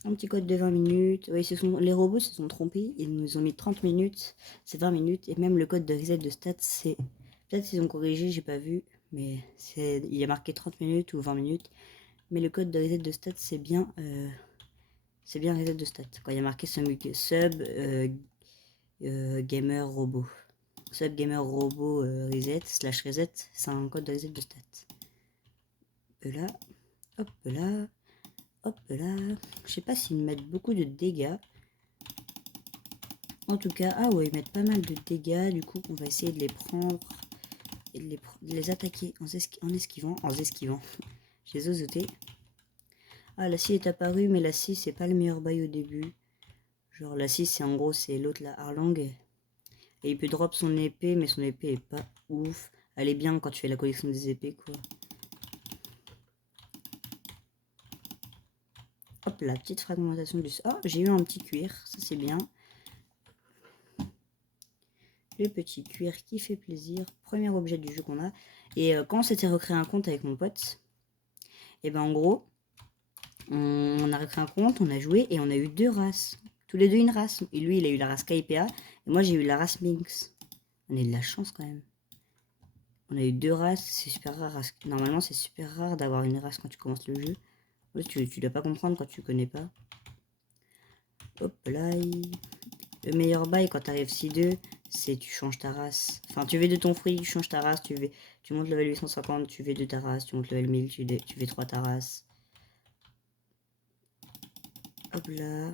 Un petit code de 20 minutes. Oui, les robots se sont trompés. Ils nous ont mis 30 minutes. C'est 20 minutes. Et même le code de reset de stats, c'est... Peut-être qu'ils ont corrigé, j'ai pas vu. Mais il y a marqué 30 minutes ou 20 minutes. Mais le code de reset de stats, c'est bien reset de stats. Quand il y a marqué sub gamer robot. Sub gamer robot reset / reset, c'est un code de reset de stats. Là, hop là. Hop là. Je sais pas s'ils mettent beaucoup de dégâts. En tout cas, ah ouais, ils mettent pas mal de dégâts. Du coup, on va essayer de les prendre et de les attaquer en esquivant. J'ai zozoté. Ah, la scie est apparue, mais la scie, c'est pas le meilleur bail au début. Genre, la scie, c'est en gros, c'est l'autre, la Harlang. Et il peut drop son épée, mais son épée est pas ouf. Elle est bien quand tu fais la collection des épées, quoi. Hop là, petite fragmentation du... Oh, j'ai eu un petit cuir, ça c'est bien. Le petit cuir qui fait plaisir. Premier objet du jeu qu'on a. Et quand on s'était recréé un compte avec mon pote, et ben en gros, on a recréé un compte, on a joué et on a eu 2 races. Tous les deux une race. Et lui, il a eu la race KIPA. Et moi, j'ai eu la race Minx. On a eu de la chance quand même. On a eu 2 races, c'est super rare. Normalement, c'est super rare d'avoir une race quand tu commences le jeu. Tu dois pas comprendre quand tu connais pas. Hop là. Le meilleur bail quand t'arrives 6-2, c'est tu changes ta race. Enfin, tu V de ton fruit, tu changes ta race, tu montes level 850, tu V de ta race, tu montes level 1000, tu V3 ta race. Hop là.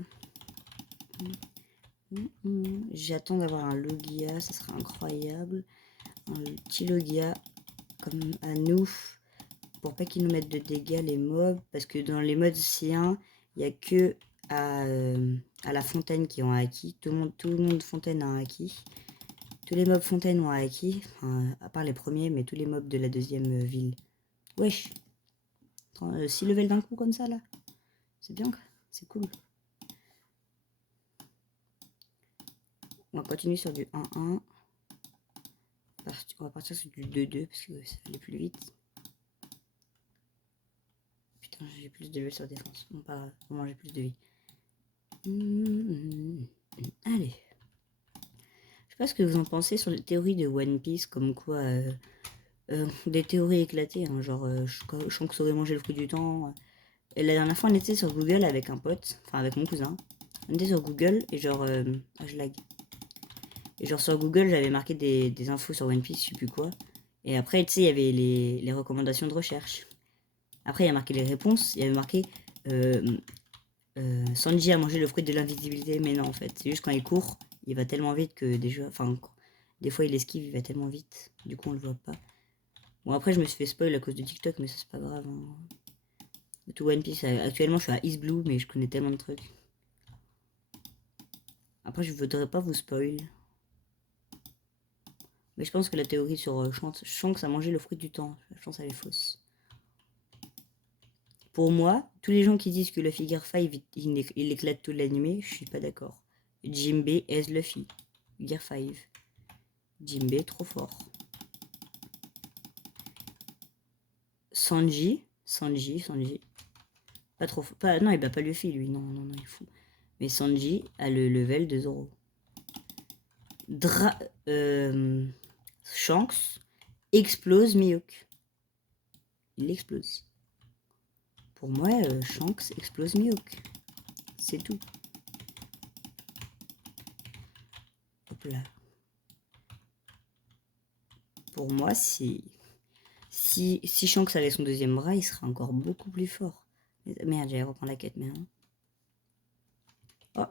J'attends d'avoir un Logia, ça serait incroyable. Un petit Logia comme à nous, pour pas qu'ils nous mettent de dégâts les mobs, parce que dans les modes C1, il n'y a que à la fontaine qui ont acquis. Tout le monde fontaine a acquis. Tous les mobs fontaine ont acquis, enfin, à part les premiers, mais tous les mobs de la deuxième ville. Wesh, 6 levels d'un coup comme ça là, c'est bien, c'est cool. On va continuer sur du 1-1. On va partir sur du 2-2 parce que ça va aller plus vite. Putain, j'ai plus de level sur défense. Non, pas vraiment, j'ai plus de vie. Allez. Je sais pas ce que vous en pensez sur les théories de One Piece, comme quoi des théories éclatées, hein, genre Shanks aurait mangé le fruit du temps. Et la dernière fois, on était sur Google avec un pote, enfin avec mon cousin. On était sur Google et genre, je lag. Et genre sur Google, j'avais marqué des infos sur One Piece, je sais plus quoi. Et après, tu sais, il y avait les recommandations de recherche. Après, il y a marqué les réponses. Il y avait marqué Sanji a mangé le fruit de l'invisibilité. Mais non, en fait, c'est juste quand il court, il va tellement vite que des fois il esquive, il va tellement vite. Du coup, on le voit pas. Bon, après, je me suis fait spoil à cause de TikTok, mais ça, c'est pas grave. Hein. Tout One Piece, actuellement, je suis à East Blue, mais je connais tellement de trucs. Après, je voudrais pas vous spoil. Mais je pense que la théorie sur Shanks a mangé le fruit du temps. Je pense qu'elle est fausse. Pour moi, tous les gens qui disent que Luffy Gear 5, il éclate tout l'animé, je suis pas d'accord. Jinbei aise Luffy. Gear 5. Jinbei, trop fort. Sanji. Pas trop fort. Non, il bat pas Luffy, lui. Non, il est fou. Mais Sanji a le level de Zoro. Shanks explose Mihawk. Il explose. Pour moi, Shanks explose Mihawk. C'est tout. Hop là. Pour moi, si Shanks avait son deuxième bras, il serait encore beaucoup plus fort. Merde, j'allais reprendre la quête maintenant. Oh,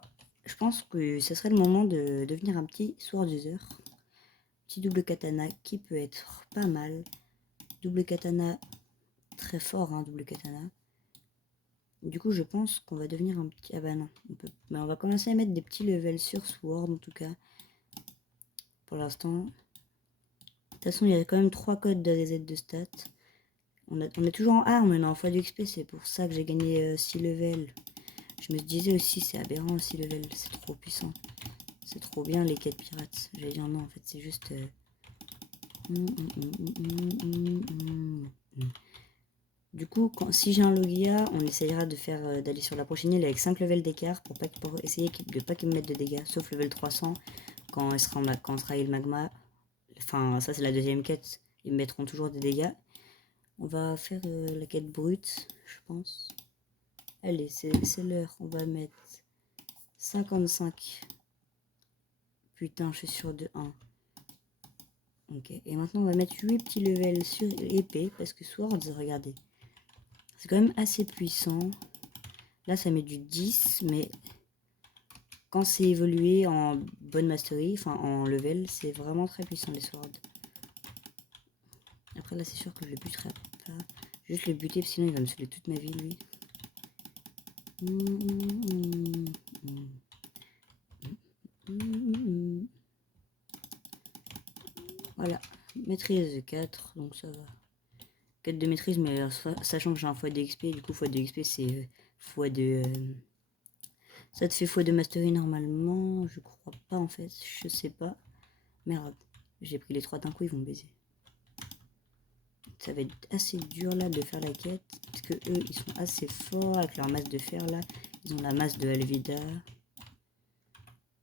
je pense que ce serait le moment de devenir un petit sword user. Petit double katana qui peut être pas mal. Double katana, très fort, hein, double katana. Du coup, je pense qu'on va devenir un petit... Ah bah non, mais on va commencer à mettre des petits levels sur sword, en tout cas. Pour l'instant. De toute façon, il y a quand même 3 codes de reset de stats. On est toujours en arme, mais on est en fois d'XP, c'est pour ça que j'ai gagné 6 levels. Je me disais aussi, c'est aberrant 6 levels, c'est trop puissant. C'est trop bien les quêtes pirates. J'allais dire non, en fait, c'est juste... Du coup, si j'ai un Logia, on essayera de faire d'aller sur la prochaine île avec 5 levels d'écart pour essayer de pas qu'il me mette de dégâts, sauf level 300 quand on sera île magma. Enfin, ça c'est la deuxième quête. Ils me mettront toujours des dégâts. On va faire la quête brute, je pense. Allez, c'est l'heure. On va mettre 55. Putain, je suis sûr de 1. Ok, et maintenant on va mettre 8 petits levels sur épée, parce que Swords, regardez, c'est quand même assez puissant. Là, ça met du 10, mais quand c'est évolué en bonne mastery, enfin en level, c'est vraiment très puissant les Swords. Après là, c'est sûr que je le buterai pas. Juste le buter, parce que sinon il va me saouler toute ma vie, lui. Voilà, maîtrise 4, donc ça va. 4 de maîtrise, mais sachant que j'ai un x de XP, du coup x de XP c'est x de... ça te fait x de mastery normalement, je crois pas en fait, je sais pas. Merde, j'ai pris les 3 d'un coup, ils vont baiser. Ça va être assez dur là de faire la quête, parce que eux ils sont assez forts avec leur masse de fer là. Ils ont la masse de Alvida.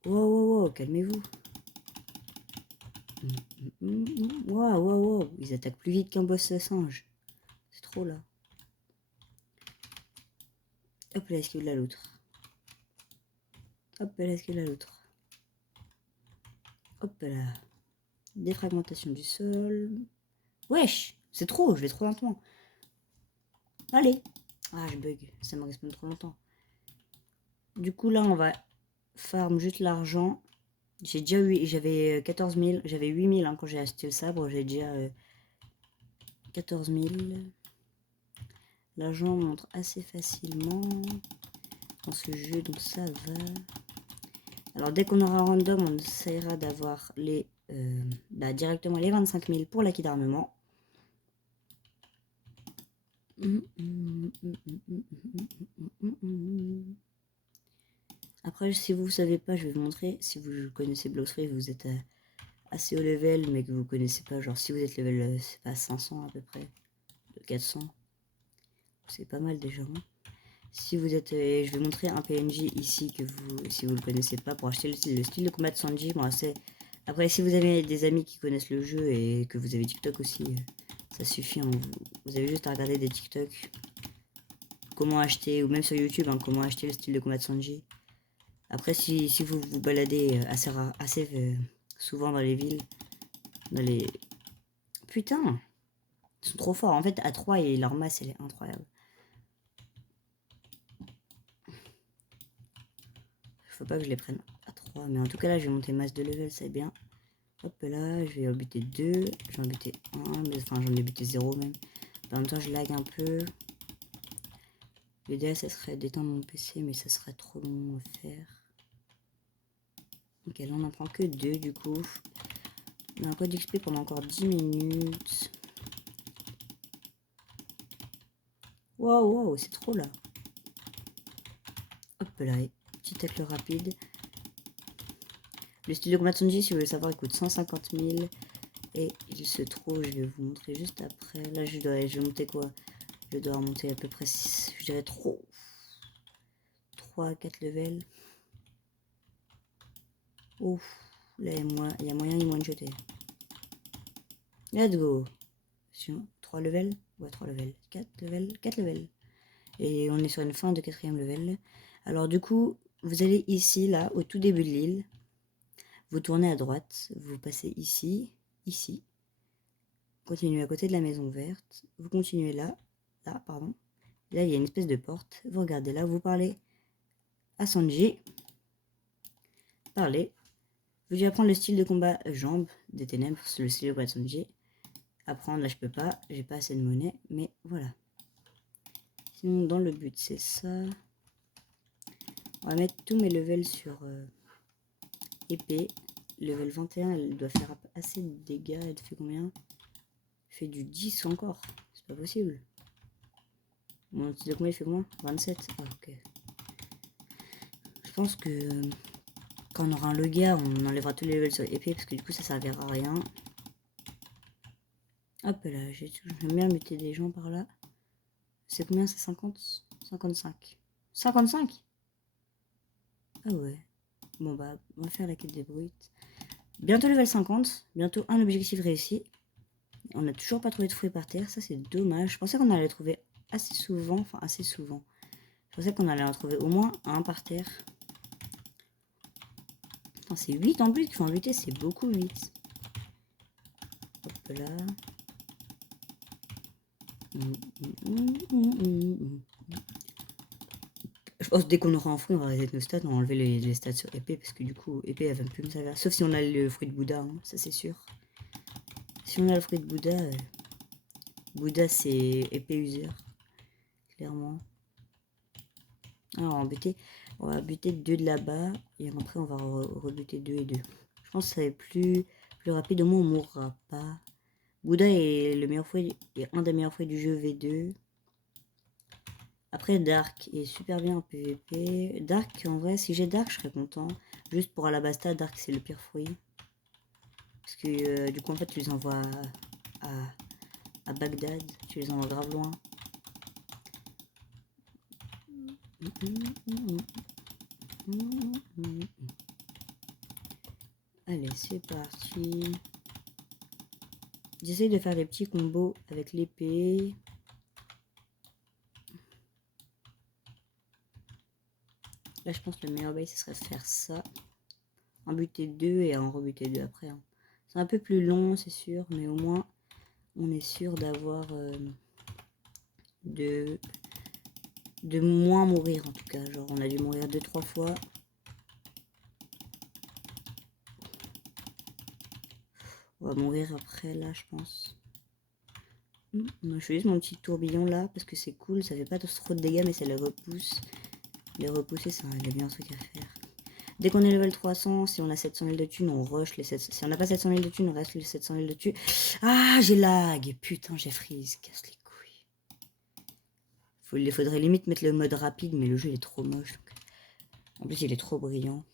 Wow, calmez-vous. Wow, ils attaquent plus vite qu'un boss singe. C'est trop là. Hop là, esquive là l'autre. Hop là, esquive là l'autre. Hop là. Défragmentation du sol. Wesh, c'est trop, je vais trop lentement. Allez. Ah, je bug, ça me respawn trop longtemps. Du coup, là, on va farm juste l'argent. J'ai déjà eu, j'avais 14 000, j'avais 8 000 hein, quand j'ai acheté le sabre, j'ai déjà 14 000. L'argent monte assez facilement dans ce jeu, donc ça va. Alors, dès qu'on aura random, on essaiera d'avoir les directement les 25 000 pour l'acquis d'armement. Après, si vous ne savez pas, je vais vous montrer. Si vous connaissez Blowsfree, vous êtes assez haut level, mais que vous connaissez pas, genre si vous êtes level, c'est pas 500 à peu près, 400, c'est pas mal déjà. Hein. Si vous êtes, je vais montrer un PNJ ici que vous, si vous le connaissez pas, pour acheter le style de combat de Sanji. Bon, après, si vous avez des amis qui connaissent le jeu et que vous avez TikTok aussi, ça suffit. Hein, vous avez juste à regarder des TikTok, comment acheter, ou même sur YouTube, hein, comment acheter le style de combat de Sanji. Après, si vous vous baladez assez souvent dans les villes, dans les... Putain, ils sont trop forts. En fait, à 3 et leur masse, elle est incroyable. Faut pas que je les prenne à 3, mais en tout cas là, je vais monter masse de level, c'est bien. Hop là, je vais en buter 2, j'en ai buté 1, mais enfin j'en ai buté 0 même. En même temps, je lag un peu. L'idéal, ça serait d'éteindre mon PC, mais ça serait trop long à faire. Ok, là on n'en prend que 2 du coup. On a un code d'XP pendant encore 10 minutes. Waouh, wow, c'est trop là. Hop là, petit tacle rapide. Le style de combat de Sanji, si vous voulez savoir, il coûte 150 000. Et il se trouve, je vais vous montrer juste après. Là, je vais monter quoi? Je dois remonter à peu près 6, je dirais 3 à 4 levels. Ouf, là, il y a moyen de one-shotter. Let's go. 3 levels? Ouais, 3 levels. 4 levels? 4 levels. Et on est sur une fin de 4e level. Alors du coup, vous allez ici, là, au tout début de l'île. Vous tournez à droite. Vous passez ici. Ici. Continuez à côté de la maison verte. Vous continuez là. Là, pardon. Là, il y a une espèce de porte. Vous regardez là, vous parlez à Sanji. Parlez. Vous devez apprendre le style de combat jambes des ténèbres, le style de combat de Sanji. Apprendre, là je peux pas, j'ai pas assez de monnaie, mais voilà. Sinon, dans le but, c'est ça. On va mettre tous mes levels sur épée. Level 21, elle doit faire assez de dégâts. Elle fait combien? Elle fait du 10 encore. C'est pas possible. Mon style de combat, il fait combien? 27. Ah, ok. Je pense que quand on aura un Logia, on enlèvera tous les levels sur épée parce que du coup, ça servira à rien. Hop là, j'aime bien muter des gens par là. C'est combien? C'est 50? 55. 55? Ah ouais. Bon bah, on va faire la quête des bruites. Bientôt level 50. Bientôt un objectif réussi. On n'a toujours pas trouvé de fruits par terre. Ça, c'est dommage. Je pensais qu'on allait trouver assez souvent. Enfin, assez souvent. Je pensais qu'on allait en trouver au moins un par terre. Putain, c'est 8 en plus qu'il faut en lutter. C'est beaucoup 8. Hop là. Je pense que dès qu'on aura un fruit, on va reset nos stats. On va enlever les stats sur épée. Parce que du coup, épée, elle va plus me servir. Sauf si on a le fruit de Bouddha. Hein, ça, c'est sûr. Si on a le fruit de Bouddha... Bouddha, c'est épée user. Clairement. Alors, on va buter 2 de là-bas. Et après, on va rebuter 2 et 2. Je pense que ça va être plus rapide. Au moins, on mourra pas. Bouddha est le meilleur fruit, est un des meilleurs fruits du jeu V2. Après, Dark est super bien en PvP. Dark, en vrai, si j'ai Dark, je serais content. Juste pour Alabasta, Dark, c'est le pire fruit. Parce que du coup, en fait, tu les envoies à Bagdad. Tu les envoies grave loin. Allez, c'est parti. J'essaie de faire des petits combos avec l'épée. Là, je pense que le meilleur bail, ce serait de faire ça. En buter 2 et en rebuter 2 après. Hein. C'est un peu plus long, c'est sûr, mais au moins, on est sûr d'avoir... de moins mourir, en tout cas. Genre, on a dû mourir 2-3 fois. On va mourir après, là, je pense. Je fais juste mon petit tourbillon, là, parce que c'est cool. Ça fait pas trop de dégâts, mais ça les repousse. Les repousser, c'est un des meilleurs trucs à faire. Dès qu'on est level 300, si on a 700 000 de thunes, on rush les 700. Si on n'a pas 700 000 de thunes, on reste les 700 000 de thunes. Ah, j'ai lag. Putain, j'ai freeze. Casse les couilles. Il faudrait limite mettre le mode rapide, mais le jeu il est trop moche. Donc... En plus, il est trop brillant.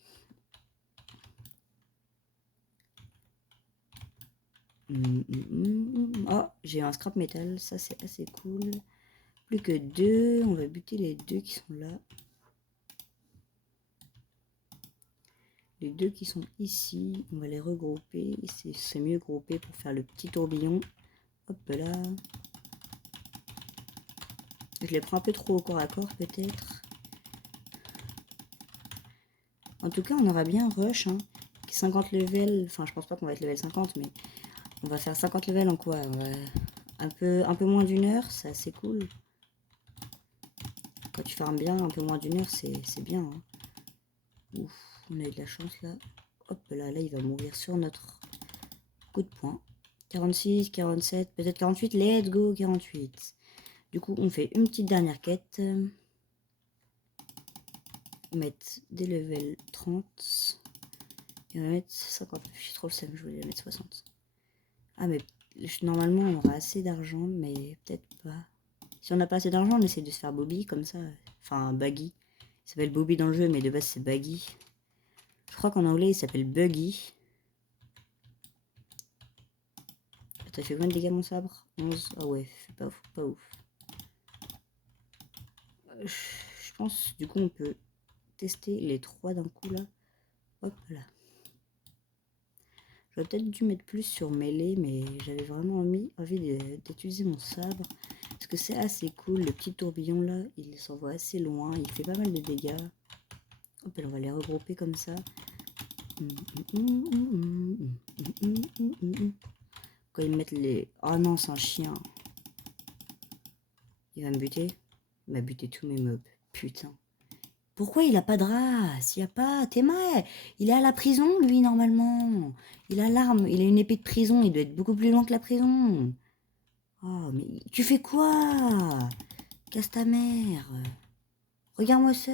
Oh, j'ai un scrap metal. Ça, c'est assez cool. Plus que 2. On va buter les 2 qui sont là. Les 2 qui sont ici, on va les regrouper. C'est mieux groupé pour faire le petit tourbillon. Hop là. Je les prends un peu trop au corps à corps peut-être. En tout cas, on aura bien rush. Hein. 50 levels. Enfin, je pense pas qu'on va être level 50, mais on va faire 50 levels en quoi? Un peu moins d'une heure, c'est assez cool. Quand tu farmes bien, un peu moins d'une heure, c'est bien. Hein. Ouf, on a eu de la chance là. Hop là, il va mourir sur notre coup de poing. 46, 47, peut-être 48. Let's go, 48. Du coup, on fait une petite dernière quête. On va mettre des levels 30. Et on va mettre 59. J'ai trop le seum, je voulais mettre 60. Ah, mais normalement, on aura assez d'argent, mais peut-être pas. Si on n'a pas assez d'argent, on essaie de se faire Bobby, comme ça. Enfin, Baggy. Il s'appelle Bobby dans le jeu, mais de base, c'est Baggy. Je crois qu'en anglais, il s'appelle Buggy. T'as fait combien de dégâts, mon sabre? 11. Ah ouais, c'est pas ouf, pas ouf. Je pense, du coup, on peut tester les 3 d'un coup, là. Hop là. J'aurais peut-être dû mettre plus sur mêlée, mais j'avais vraiment envie d'utiliser mon sabre. Parce que c'est assez cool, le petit tourbillon là, il s'envoie assez loin, il fait pas mal de dégâts. Hop, on va les regrouper comme ça. Quand ils mettent les... Oh non, c'est un chien. Il va me buter. Il m'a buté tous mes mobs. Putain. Pourquoi il a pas de race? Il y a pas... Théma, il est à la prison, lui, normalement. Il a l'arme, il a une épée de prison, il doit être beaucoup plus loin que la prison. Oh, mais tu fais quoi? Casse ta mère. Regarde-moi ça.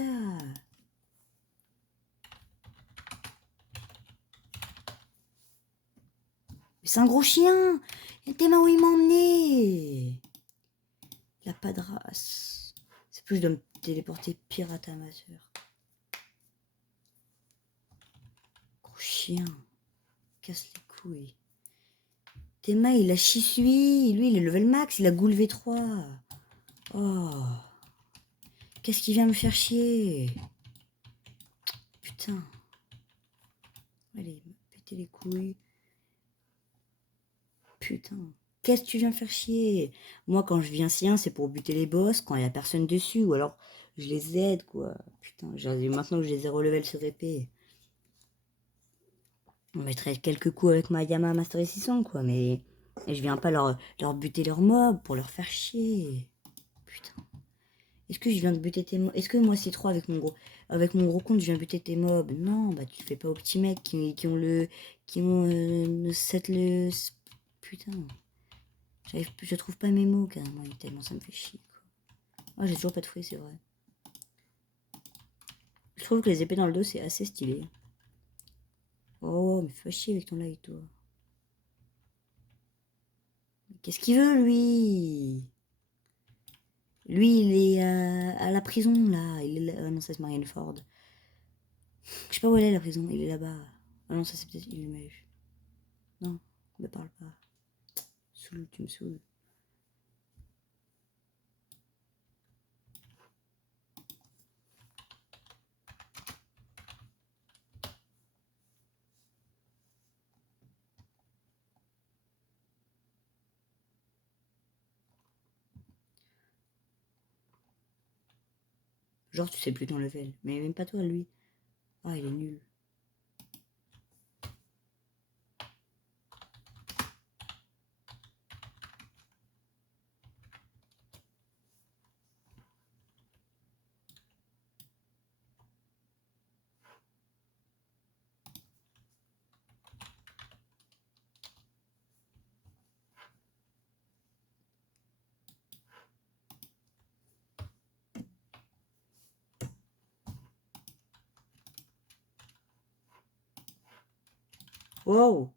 Mais c'est un gros chien. Et tes mains où il m'a emmené. Il a pas de race. C'est plus de me téléporter pirate à ma soeur. Gros chien. Casse les couilles. Théma, il a Shisui. Lui, il est level max. Il a Ghoul V3. Oh. Qu'est-ce qui vient me faire chier? Putain. Allez, péter les couilles. Putain. Qu'est-ce que tu viens me faire chier? Moi, quand je viens si c'est pour buter les boss, quand il n'y a personne dessus, ou alors je les aide, quoi. Putain, maintenant que je les ai relevel sur épée. On mettrait quelques coups avec ma Yamaha Master 600, quoi, mais... Et je viens pas leur buter leurs mobs pour leur faire chier. Putain. Est-ce que je viens de buter tes mobs? Est-ce que moi, c'est 3 avec mon gros compte, je viens buter tes mobs? Non, bah tu le fais pas aux petits mecs qui ont le... Qui ont... Putain. Je trouve pas mes mots carrément, tellement ça me fait chier, quoi. Oh, j'ai toujours pas de fruits, c'est vrai. Je trouve que les épées dans le dos, c'est assez stylé. Oh, mais fais chier avec ton light, toi. Qu'est-ce qu'il veut, lui? Lui, il est à la prison, là. Il est là... Oh non, ça, c'est Marienford. Je sais pas où elle est, la prison. Il est là-bas. Oh non, ça, c'est peut-être Illumage. Non, me parle pas. Saoule, tu me saoules. Genre, tu sais plus ton level. Mais même pas toi, lui. Ah, il est nul. Wow!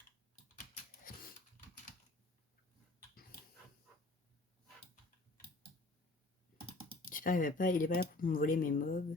J'espère il est pas là pour me voler mes mobs.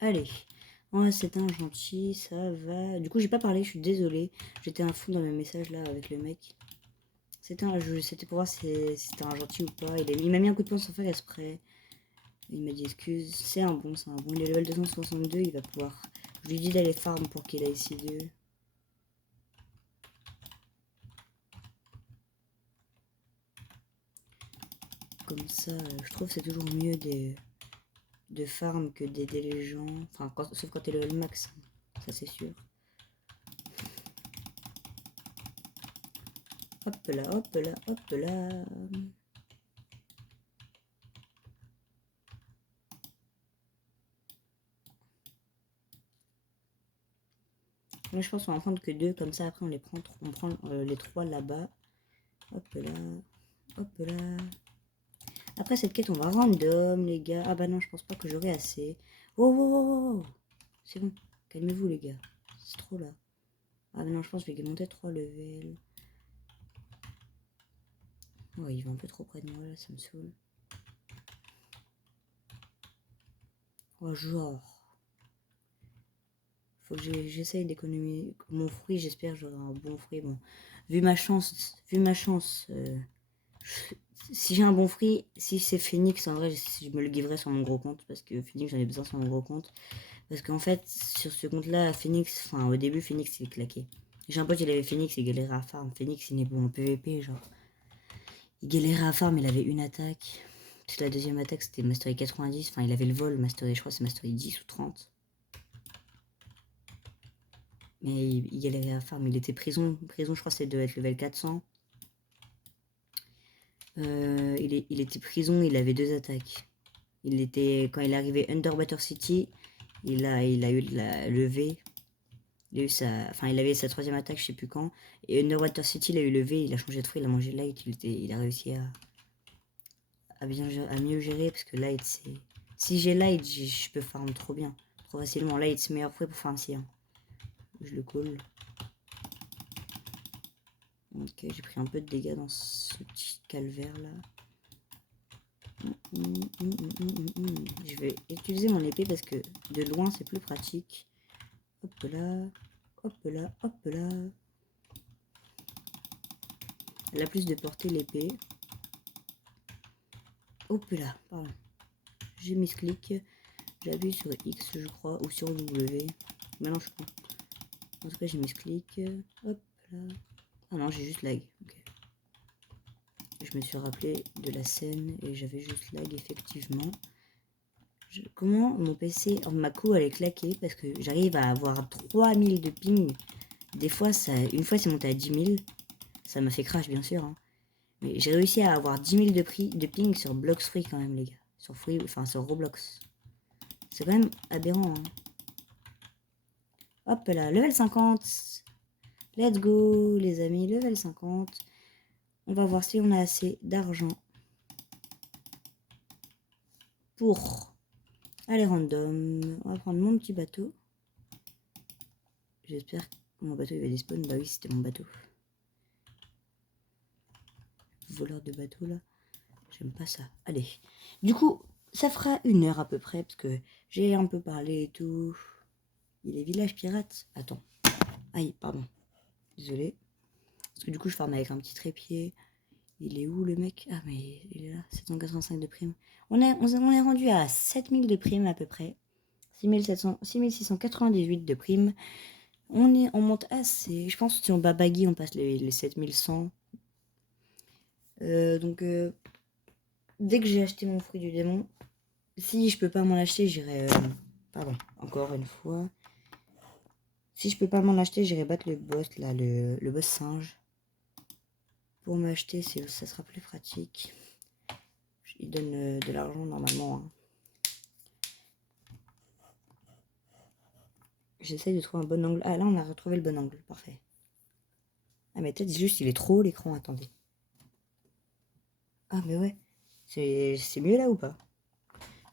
Allez. Ouais, c'était un gentil, ça va. Du coup, j'ai pas parlé, je suis désolée. J'étais à fond dans le message là avec le mec. C'était pour voir si c'était un gentil ou pas. Il m'a mis un coup de poing sans faire exprès. Il m'a dit excuse. C'est un bon, c'est un bon. Il est level 262, il va pouvoir. Je lui dis d'aller farm pour qu'il aille C2. comme ça, je trouve que c'est toujours mieux de farm que d'aider les gens. Enfin, sauf quand t'es level max, ça c'est sûr. Hop là, hop là, hop là. Moi je pense qu'on va en prendre que 2, comme ça après on prend les 3 là-bas. Hop là, hop là. Après cette quête on va random les gars. Ah bah non je pense pas que j'aurai assez. Oh, oh, oh, oh. C'est bon, calmez-vous les gars. C'est trop là. Ah bah non je pense que je vais monter 3 levels. Oh il va un peu trop près de moi là, ça me saoule. Oh genre. Faut que j'essaye d'économiser mon fruit, j'espère que j'aurai un bon fruit. Bon, vu ma chance, si j'ai un bon fruit, si c'est Phoenix, en vrai, je me le giverai sur mon gros compte, parce que Phoenix, j'en ai besoin sur mon gros compte. Parce qu'en fait, sur ce compte-là, Phoenix, enfin, au début, Phoenix, il est claqué. J'ai un pote, il avait Phoenix, il galérait à farm. Phoenix, il est bon en PVP, genre. Il galérait à farm, il avait une attaque. Toute la deuxième attaque, c'était Mastery 90. Enfin, il avait le vol, Mastery, je crois, c'est Mastery 10 ou 30. Mais il galérait à farm. Il était prison, je crois, c'est de être level 400. Il était prison, il avait 2 attaques. Quand il est arrivé Underwater City, il a eu la levée. Il avait sa 3ème attaque, je sais plus quand. Et Underwater City, il a eu levé, il a changé de fruit, il a mangé light, il a réussi à mieux gérer, parce que light, c'est... Si j'ai light, je peux farm trop bien. Trop facilement. Light, c'est meilleur fruit pour farm si. Hein. Je le colle. Ok, j'ai pris un peu de dégâts dans ce petit calvaire là. Je vais utiliser mon épée parce que de loin c'est plus pratique. Hop là, hop là, hop là. Elle a plus de portée l'épée. Hop là, pardon. J'ai mis ce clic. J'appuie sur X je crois ou sur W. Maintenant je prends. En tout cas j'ai mis ce clic. Hop là. Ah non j'ai juste lag. Ok. Je me suis rappelé de la scène et j'avais juste lag effectivement. Comment mon PC, ma co elle est claquée parce que j'arrive à avoir 3000 de ping. Des fois, une fois c'est monté à 10 000. Ça m'a fait crash bien sûr. Hein. Mais j'ai réussi à avoir 10 000 de ping sur Blox Free quand même les gars. Sur Free, enfin sur Roblox. C'est quand même aberrant. Hein. Hop là, level 50. Let's go les amis, level 50. On va voir si on a assez d'argent pour aller random. On va prendre mon petit bateau. J'espère que mon bateau il va despawn. Bah oui, c'était mon bateau. Voleur de bateau là. J'aime pas ça. Allez. Du coup, ça fera 1 heure à peu près. Parce que j'ai un peu parlé et tout. Il est village pirate. Attends. Aïe, pardon. Désolé. Parce que du coup, je farme avec un petit trépied. Il est où le mec? Ah, mais il est là. 785 de prime. On est rendu à 7000 de prime à peu près. 6698 de prime. On monte assez. Je pense que si on bat Baggy, on passe les 7100. Donc, dès que j'ai acheté mon fruit du démon, si je peux pas m'en acheter, j'irai... pardon, encore une fois. Si je peux pas m'en acheter, j'irai battre le boss, là, le boss singe. Pour m'acheter, ça sera plus pratique. Il donne de l'argent normalement. Hein. J'essaye de trouver un bon angle. Ah, là, on a retrouvé le bon angle. Parfait. Ah, mais peut-être juste, il est trop haut l'écran. Attendez. Ah, mais ouais. C'est mieux là ou pas?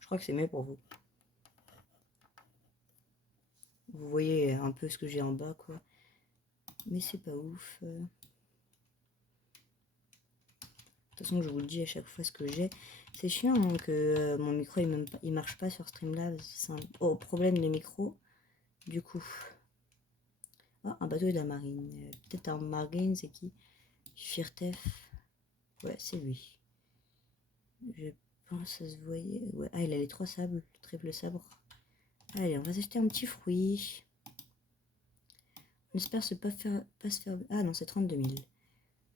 Je crois que c'est mieux pour vous. Vous voyez un peu ce que j'ai en bas, quoi. Mais c'est pas ouf. De toute façon, je vous le dis à chaque fois ce que j'ai. C'est chiant hein, que mon micro il marche pas sur Streamlabs. C'est un problème de micro. Du coup. Ah, un bateau de la marine. Peut-être un marine, c'est qui? Firtef. Ouais, c'est lui. Je pense que ça se voyait. Ouais. Ah, il a les 3 sables. Triple sabre. Allez, on va s'acheter un petit fruit. On espère pas se faire... Ah non, c'est 32 000.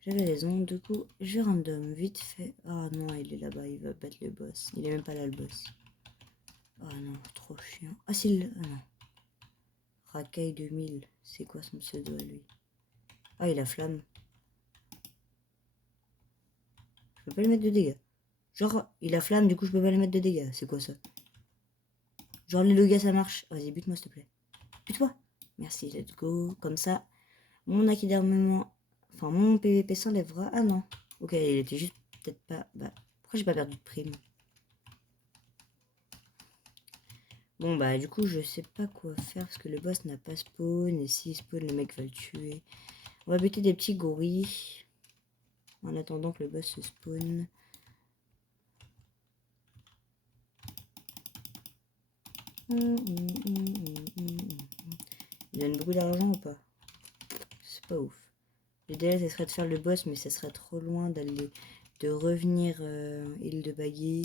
J'avais raison, du coup, je random, vite fait. Ah non, il est là-bas, il va battre le boss. Il est même pas là, le boss. Ah non, trop chiant. Ah si, ah non. Racaille 2000, c'est quoi son pseudo à lui? Ah, il a flamme. Je peux pas lui mettre de dégâts. Genre, il a flamme, du coup, je peux pas lui mettre de dégâts. C'est quoi ça? Genre, les dégâts, ça marche. Vas-y, bute-moi, s'il te plaît. Bute-moi. Merci, let's go. Comme ça, mon acquis d'armement, enfin, mon PVP s'enlèvera. Ah non. Ok, il était juste peut-être pas... Bah, pourquoi j'ai pas perdu de prime? Bon, bah, du coup, je sais pas quoi faire parce que le boss n'a pas spawn. Et s'il spawn, le mec va le tuer. On va buter des petits gorilles. En attendant que le boss se spawn. Il donne beaucoup d'argent ou pas? C'est pas ouf. L'idéal, ce serait de faire le boss, mais ça serait trop loin de revenir île de Baggy.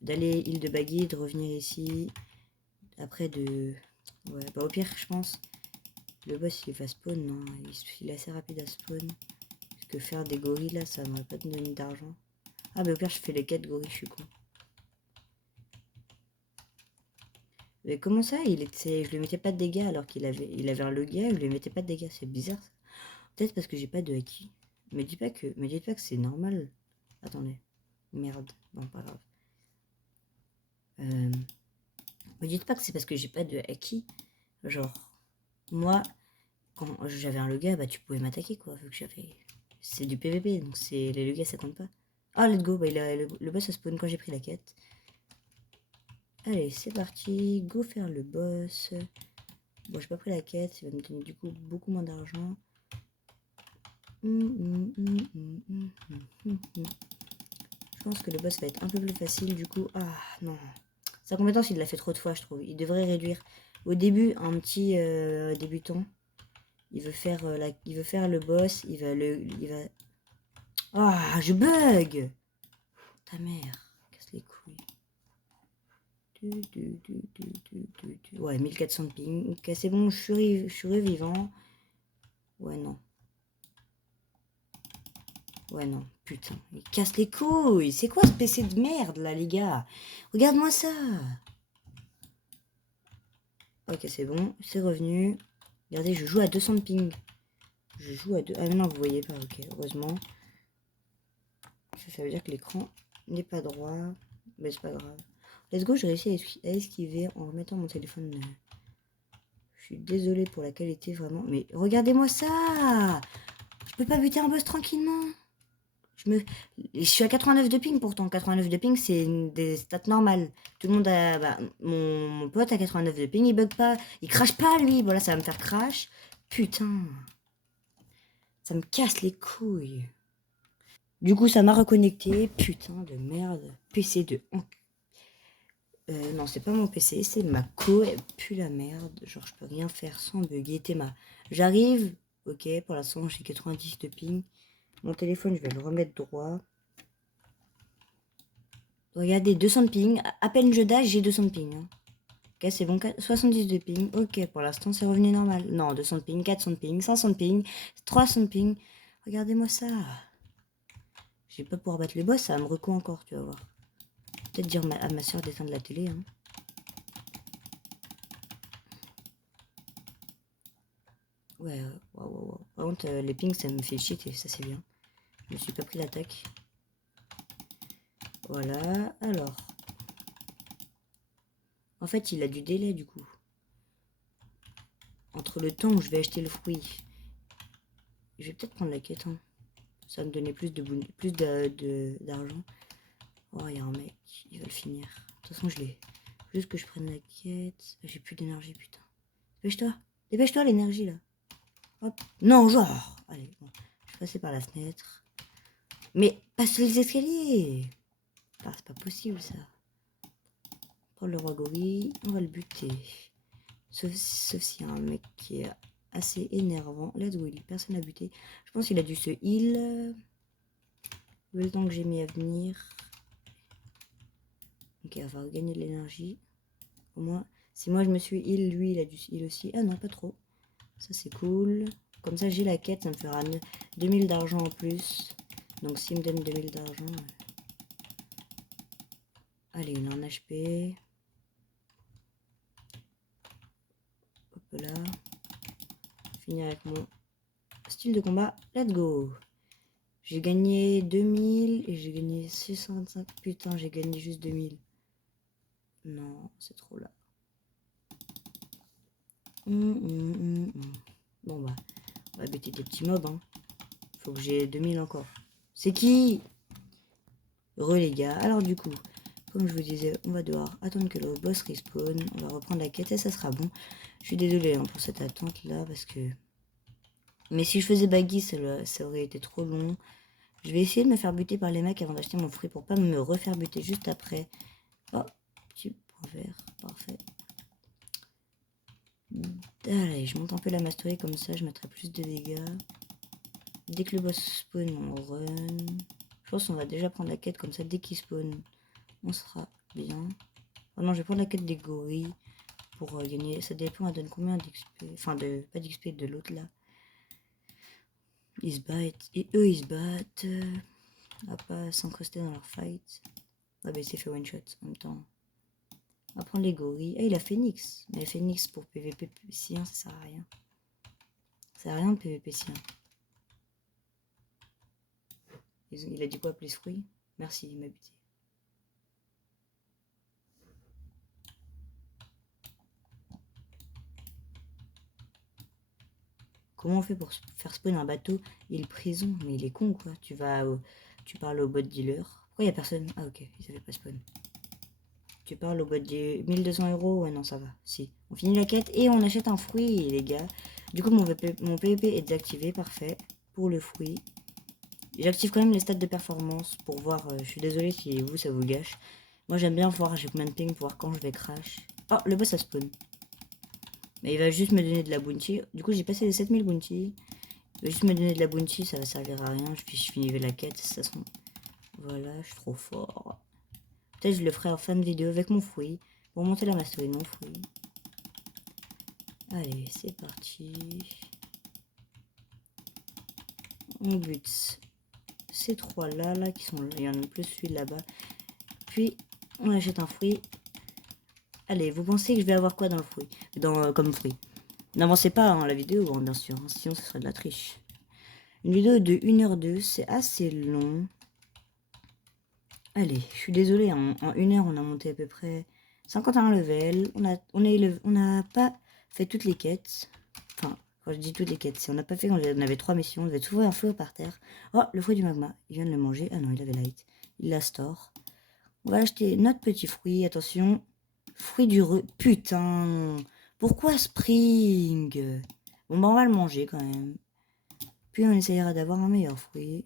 D'aller île de Baggy, de revenir ici. Après de... Ouais, bah au pire, je pense, le boss, il va spawn, non? Il est assez rapide à spawn. Parce que faire des gorilles, là, ça m'aurait pas donné d'argent. Ah, bah au pire, je fais les 4 gorilles, je suis con. Mais comment ça, je lui mettais pas de dégâts alors il avait un Logia, je lui mettais pas de dégâts, c'est bizarre ça. Peut-être parce que j'ai pas de haki. Me dites pas que c'est normal. Attendez. Merde. Bon, pas grave. Me dites pas que c'est parce que j'ai pas de haki. Genre, moi, quand j'avais un Loga, bah tu pouvais m'attaquer quoi, vu que j'avais... C'est du PVP, donc c'est les Logas ça compte pas. Ah, let's go, bah le boss a spawn quand j'ai pris la quête. Allez, c'est parti, go faire le boss. Bon, j'ai pas pris la quête, ça va me donner du coup beaucoup moins d'argent. Je pense que le boss va être un peu plus facile du coup. Ah non. Sa compétence, il l'a fait trop de fois, je trouve. Il devrait réduire. Au début, un petit débutant, il veut faire le boss, il va. Ah, je bug. Ta mère, casse les couilles. Ouais, 1400 de ping. Ok, c'est bon, je suis revivant. Ouais, non. Ouais, non, putain. Il casse les couilles. C'est quoi ce PC de merde, là, les gars? Regarde-moi ça. Ok, c'est bon, c'est revenu. Regardez, je joue à 200 de ping. Je joue à 2... Ah non, vous voyez pas, ok, heureusement. Ça veut dire que l'écran n'est pas droit. Mais c'est pas grave. Let's go, j'ai réussi à esquiver en remettant mon téléphone. Je suis désolée pour la qualité, vraiment. Mais regardez-moi ça. Je peux pas buter un boss tranquillement. Je suis à 89 de ping pourtant. 89 de ping, c'est des stats normales. Tout le monde a... Bah, mon pote a 89 de ping, il bug pas. Il crache pas, lui. Voilà, ça va me faire crash. Putain. Ça me casse les couilles. Du coup, ça m'a reconnecté. Putain de merde. PC de... non, c'est pas mon PC, c'est ma co. Elle pue la merde. Genre, je peux rien faire sans bugger. J'arrive. Ok, pour l'instant, j'ai 90 de ping. Mon téléphone, je vais le remettre droit. Regardez, 200 de ping. À peine je dash, j'ai 200 de ping. Hein. Ok, c'est bon. 70 de ping. Ok, pour l'instant, c'est revenu normal. Non, 200 de ping, 400 de ping, 500 de ping, 300 de ping. Regardez-moi ça. Je vais pas pouvoir battre le boss, ça va me reco encore, tu vas voir. Peut-être dire à ma soeur d'éteindre la télé. Hein. Ouais, waouh. Par contre, les pings, ça me fait cheater, ça c'est bien. Je me suis pas pris l'attaque. Voilà, alors. En fait, il a du délai du coup. Entre le temps où je vais acheter le fruit. Je vais peut-être prendre la quête. Hein. Ça va me donner plus d'argent. Oh, il y a un mec, il va le finir. De toute façon, je l'ai. Juste que je prenne la quête. J'ai plus d'énergie, putain. Dépêche-toi. Dépêche-toi, l'énergie, là. Hop. Non, genre. Allez, bon. Je vais passer par la fenêtre. Mais passe les escaliers. Ah, c'est pas possible, ça. Prends le roi gorille. On va le buter. Sauf s'il y a un mec qui est assez énervant. Let's go, personne n'a buté. Je pense qu'il a dû se heal. Le temps que j'ai mis à venir. Ok, on va regagner de l'énergie. Au moins, si moi je me suis heal, lui il a dû se heal aussi. Ah non, pas trop. Ça c'est cool. Comme ça, j'ai la quête, ça me fera 2000 d'argent en plus. Donc, s'il me donne 2000 d'argent... Allez, on a un HP. Hop là. Finir avec mon style de combat. Let's go. J'ai gagné 2000 et j'ai gagné 625. Putain, j'ai gagné juste 2000. Non, c'est trop là. Bon bah, on va buter des petits mobs. Hein. Faut que j'ai 2000 encore. C'est qui? Heureux les gars. Alors du coup, comme je vous disais, on va devoir attendre que le boss respawn. On va reprendre la quête et ça sera bon. Je suis désolé hein, pour cette attente là parce que... Mais si je faisais baggy, ça aurait été trop long. Je vais essayer de me faire buter par les mecs avant d'acheter mon fruit pour pas me refaire buter juste après. Oh, petit point vert, parfait. Allez, je monte un peu la mastery comme ça, je mettrai plus de dégâts. Dès que le boss spawn, on run. Je pense qu'on va déjà prendre la quête comme ça, dès qu'il spawn, on sera bien. Oh non, je vais prendre la quête des gorilles pour gagner. Ça dépend, elle donne combien d'XP. Enfin, pas d'XP, de l'autre là. Ils se battent. Et eux, ils se battent. On va pas s'incruster dans leur fight. Ah bah il s'est fait one shot en même temps. On va prendre les gorilles. Ah il a Phoenix. Mais Phoenix pour PVP sien ça sert à rien. Ça sert à rien de PVP sien. Il a dit quoi plus fruits? Merci il m'a buté. Comment on fait pour faire spawn un bateau? Il est prison. Mais il est con quoi. Tu parles au bot dealer. Pourquoi il n'y a personne? Ah ok, il savait pas spawn. Tu parles au bot de 1200 €. Ouais, non, ça va. Si. On finit la quête et on achète un fruit, les gars. Du coup, mon PVP est désactivé. Parfait. Pour le fruit. J'active quand même les stats de performance pour voir. Je suis désolé si vous, ça vous gâche. Moi, j'aime bien voir j'ai combien de ping pour voir quand je vais crash. Oh, le boss a spawn. Mais il va juste me donner de la bounty. Du coup, j'ai passé les 7000 bounty. Il va juste me donner de la bounty. Ça va servir à rien. Je finis la quête. De toute façon. Voilà, je suis trop fort. Peut-être je le ferai en fin de vidéo avec mon fruit. Pour monter la mastery de mon fruit. Allez, c'est parti. On bute ces trois là qui sont là. Il y en a plus celui là-bas. Puis on achète un fruit. Allez, vous pensez que je vais avoir quoi dans le fruit? Comme fruit. N'avancez pas hein, la vidéo, hein, bien sûr. Hein, sinon, ce serait de la triche. Une vidéo de 1h02, c'est assez long. Allez, je suis désolée. Hein, en 1 heure, on a monté à peu près 51 levels. On n'a pas fait toutes les quêtes. Enfin, quand je dis toutes les quêtes, si on n'a pas fait, on avait 3 missions. On devait trouver un flot par terre. Oh, le fruit du magma. Il vient de le manger. Ah non, il avait light. Il l'a store. On va acheter notre petit fruit. Attention. Fruit du Putain. Pourquoi Spring? Bon, bah, on va le manger quand même. Puis on essayera d'avoir un meilleur fruit.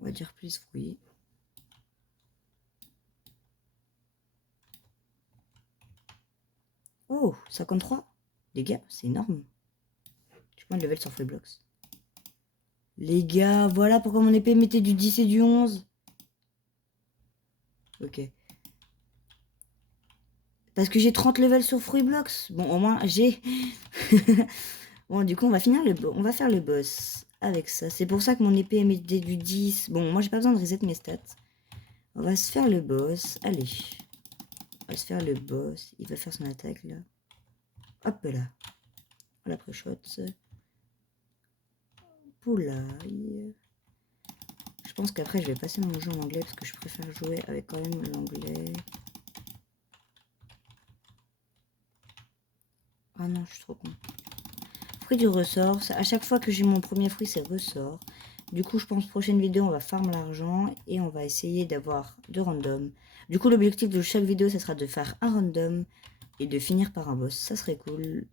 On va dire plus fruit. Oh, 53. Les gars, c'est énorme. Je prends le level sur Freeblocks. Les gars, voilà pourquoi mon épée mettait du 10 et du 11. Ok. Parce que j'ai 30 levels sur Freeblocks. Bon, au moins, j'ai... Bon, du coup, on va faire le boss avec ça. C'est pour ça que mon épée mettait du 10. Bon, moi, j'ai pas besoin de reset mes stats. On va se faire le boss. Allez. On va se faire le boss. Il va faire son attaque, là. Hop là. La pré-shot. Poulaille. Je pense qu'après, je vais passer mon jeu en anglais parce que je préfère jouer avec quand même l'anglais. Ah non, je suis trop con. Fruit du ressort. À chaque fois que j'ai mon premier fruit, c'est ressort. Du coup, je pense prochaine vidéo, on va farm l'argent et on va essayer d'avoir de random. Du coup, l'objectif de chaque vidéo, ça sera de faire un random et de finir par un boss. Ça serait cool.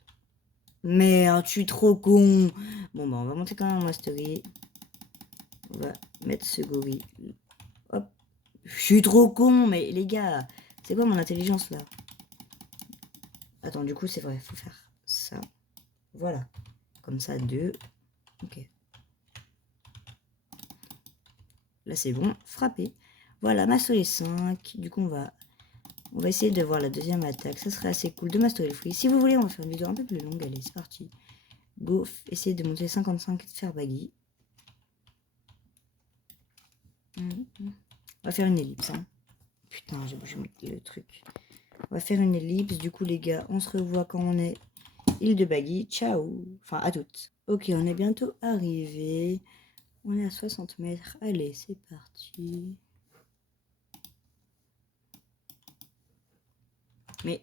Merde, je suis trop con. Bon, bah, on va monter quand même en mastery. On va mettre ce gorille. Hop. Je suis trop con, mais les gars, c'est quoi mon intelligence là? Attends, du coup, c'est vrai, faut faire ça. Voilà. Comme ça, 2. Ok. Là, c'est bon. Frapper. Voilà, ma est 5. Du coup, on va On va essayer de voir la deuxième attaque. Ça serait assez cool de mastery le free. Si vous voulez, on va faire une vidéo un peu plus longue. Allez, c'est parti. Go, essayez de monter 55 et de faire baggy. On va faire une ellipse. Hein. Putain, j'ai bougé le truc. On va faire une ellipse. Du coup, les gars, on se revoit quand on est île de baggy. Ciao. Enfin, à toutes. Ok, on est bientôt arrivé. On est à 60 mètres. Allez, c'est parti. Mais...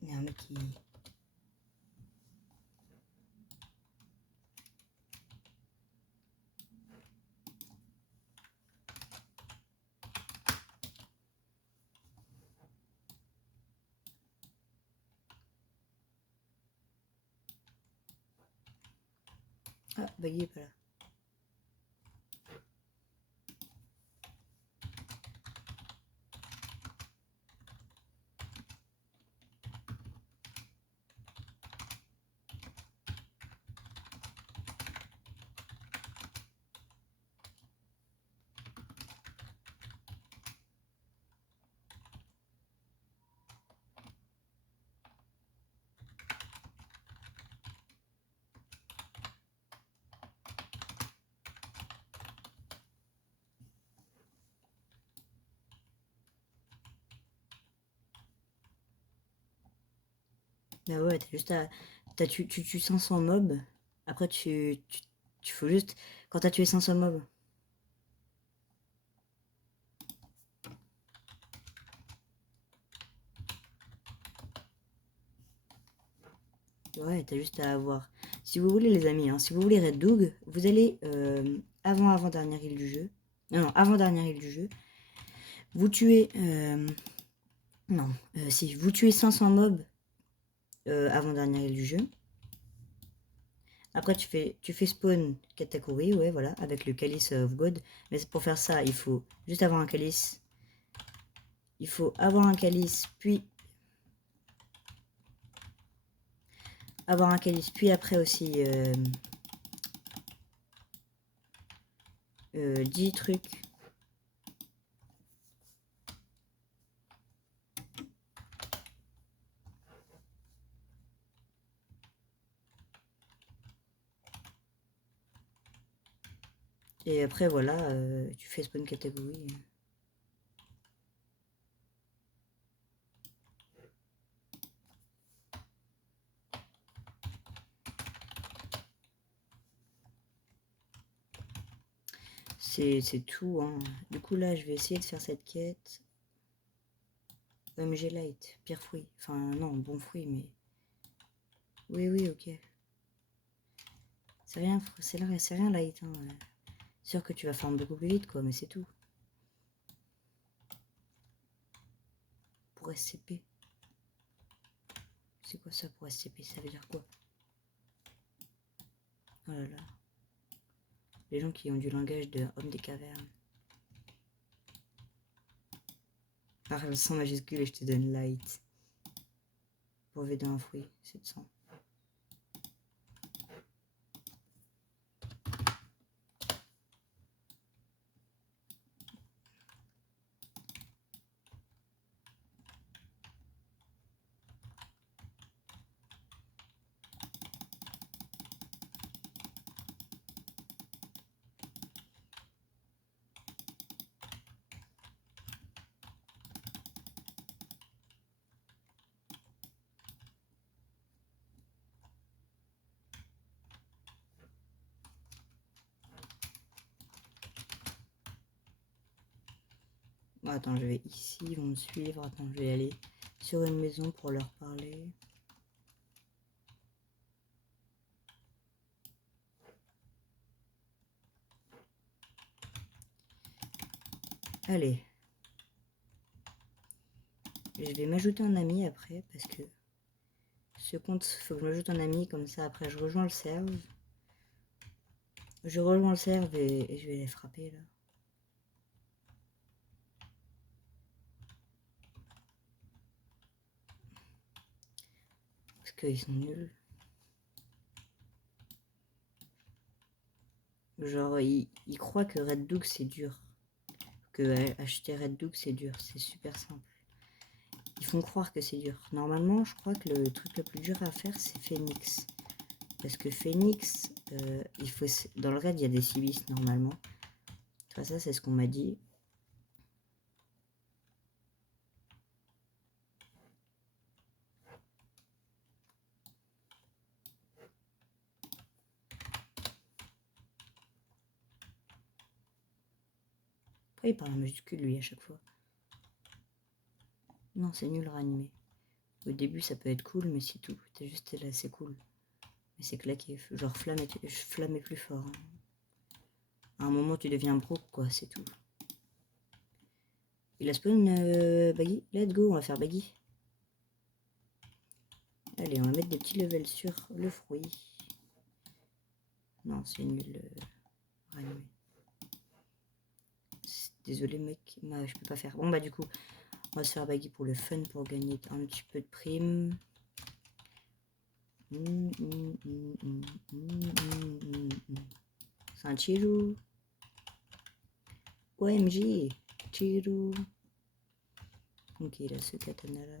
Il y a un mec qui... Ah, baggy est pas là. Bah ouais, t'as juste à... tu tues 500 mobs. Après, tu faut juste... Quand t'as tué 500 mobs... Ouais, t'as juste à avoir... Si vous voulez, les amis, hein, si vous voulez Red Dog, vous allez avant-dernière île du jeu. Non, non, avant-dernière île du jeu. Vous tuez... non, si vous tuez 500 mobs avant-dernière île du jeu. Après, tu fais spawn Katakuri, ouais, voilà, avec le calice of God. Mais pour faire ça, il faut juste avoir un calice. Il faut avoir un calice, puis... Avoir un calice, puis après aussi... 10 trucs. Et après, voilà, tu fais spawn catégorie. C'est tout, hein. Du coup, là, je vais essayer de faire cette quête. OMG Light, pire fruit. Enfin, non, bon fruit, mais... Oui, oui, ok. C'est rien, c'est rien light, hein. Sûr que tu vas farm beaucoup plus vite, quoi, mais c'est tout. Pour SCP. C'est quoi ça pour SCP? Ça veut dire quoi? Oh là là. Les gens qui ont du langage de homme des cavernes. Parle sans majuscule et je te donne light. Brevet d'un fruit, 700. Bon, attends, je vais ici, ils vont me suivre. Attends, je vais aller sur une maison pour leur parler. Allez. Je vais m'ajouter un ami après, parce que ce compte, faut que je m'ajoute un ami, comme ça après je rejoins le serve. Je rejoins le serve et je vais les frapper là. Parce qu'ils sont nuls. Genre, ils croient que Red Duke c'est dur. Que acheter Red Duke c'est dur, c'est super simple. Ils font croire que c'est dur. Normalement, je crois que le truc le plus dur à faire, c'est Phoenix. Parce que Phoenix, il faut, dans le raid, il y a des civis normalement. Enfin, ça, c'est ce qu'on m'a dit. Pourquoi il parle en majuscule, lui, à chaque fois? Non, c'est nul réanimé. Au début, ça peut être cool, mais c'est tout. T'es juste là, c'est cool. Mais c'est claqué. Genre, flamme est plus fort. Hein. À un moment, tu deviens broke, quoi, c'est tout. Il a spawn Baggy. Let's go, on va faire Baggy. Allez, on va mettre des petits levels sur le fruit. Non, c'est nul. Réanimé. Désolé, mec. Bah, je peux pas faire. Bon, bah, du coup, on va se faire Baggy pour le fun, pour gagner un petit peu de prime. C'est un Chirou. OMG. Chirou. Ok, il a ce katana là.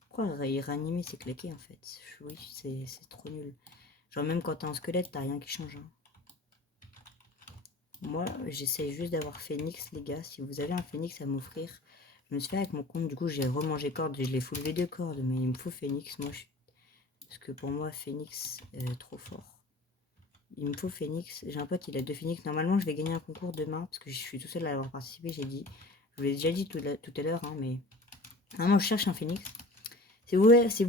Pourquoi il réanimé, c'est claqué en fait? Oui, c'est trop nul. Genre même quand t'es en squelette, t'as rien qui change. Hein. Moi, j'essaie juste d'avoir Phoenix, les gars. Si vous avez un Phoenix à m'offrir, je me suis fait avec mon compte. Du coup, j'ai remangé corde. Je l'ai full V2 cordes, mais il me faut Phoenix. Moi, parce que pour moi, Phoenix, trop fort. Il me faut Phoenix. J'ai un pote, il a 2 Phoenix. Normalement, je vais gagner un concours demain parce que je suis tout seul à avoir participé. J'ai dit, je vous l'ai déjà dit tout à l'heure, hein, mais vraiment, je cherche un Phoenix. Si vous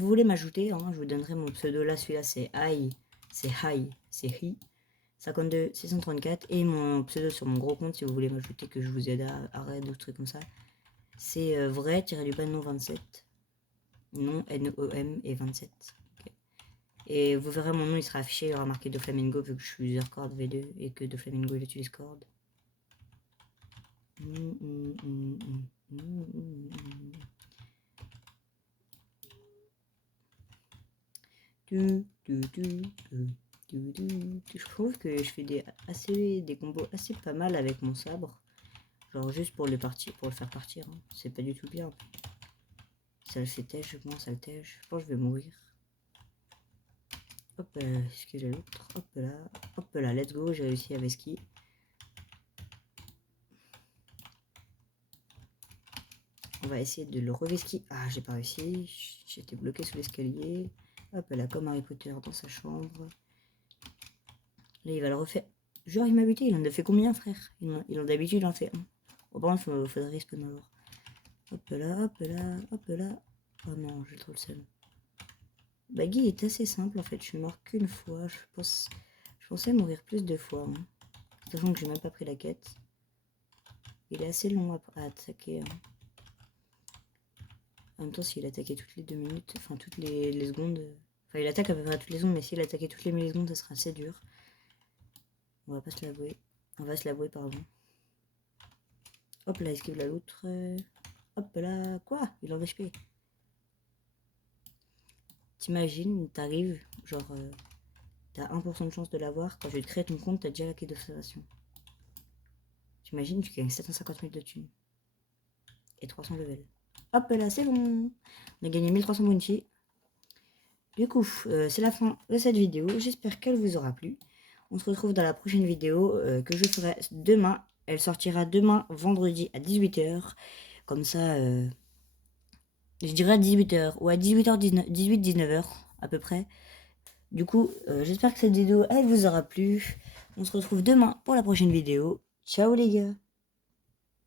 voulez m'ajouter, hein, je vous donnerai mon pseudo là. Celui-là, c'est Hi. C'est Hi. C'est Hi. 52 634. Et mon pseudo sur mon gros compte, si vous voulez m'ajouter, que je vous aide à raid ou trucs comme ça. C'est vrai-du-bas nom 27. Nom NOM et 27. Okay. Et vous verrez mon nom, il sera affiché, il y aura marqué Doflamingo vu que je suis user cord V2 et que Doflamingo il utilise cord. Je trouve que je fais des combos assez pas mal avec mon sabre. Genre juste pour le faire partir. Hein. C'est pas du tout bien. Ça le fait tèche, je pense, ça le tèche. Je pense que je vais mourir. Hop là, excusez l'autre. Hop là, let's go, j'ai réussi avec ski. On va essayer de le reveski. Ah, j'ai pas réussi. J'étais bloqué sous l'escalier. Hop là, comme Harry Potter dans sa chambre. Là, il va le refaire. Genre, il m'a buté. Il en a fait combien, frère? Il en d'habitude, il en fait un. Bon, par contre, il faudrait respawn alors. Hop là, hop là, hop là. Oh non, j'ai trop le seum. Baggy est assez simple en fait. Je suis mort qu'une fois. Je pensais mourir plus de fois. Hein. Sachant que j'ai même pas pris la quête. Il est assez long à attaquer. Hein. En même temps, s'il attaquait toutes les 2 minutes, enfin toutes les secondes. Enfin, il attaque à peu près toutes les secondes, mais s'il attaquait toutes les millisecondes, ça sera assez dur. On va pas se l'avouer. On va se l'avouer, pardon. Hop là, esquive la loutre. Hop là, quoi? Il est en HP. T'imagines, t'arrives, genre, t'as 1% de chance de l'avoir. Quand je vais te créer ton compte, t'as déjà la clé d'observation. T'imagines, tu gagnes 750 000 de thunes. Et 300 levels. Hop là, c'est bon. On a gagné 1300 bounty. Du coup, c'est la fin de cette vidéo. J'espère qu'elle vous aura plu. On se retrouve dans la prochaine vidéo que je ferai demain. Elle sortira demain, vendredi à 18 h. Comme ça, je dirais à 18 h ou à 18h19 h à peu près. Du coup, j'espère que cette vidéo, elle vous aura plu. On se retrouve demain pour la prochaine vidéo. Ciao les gars!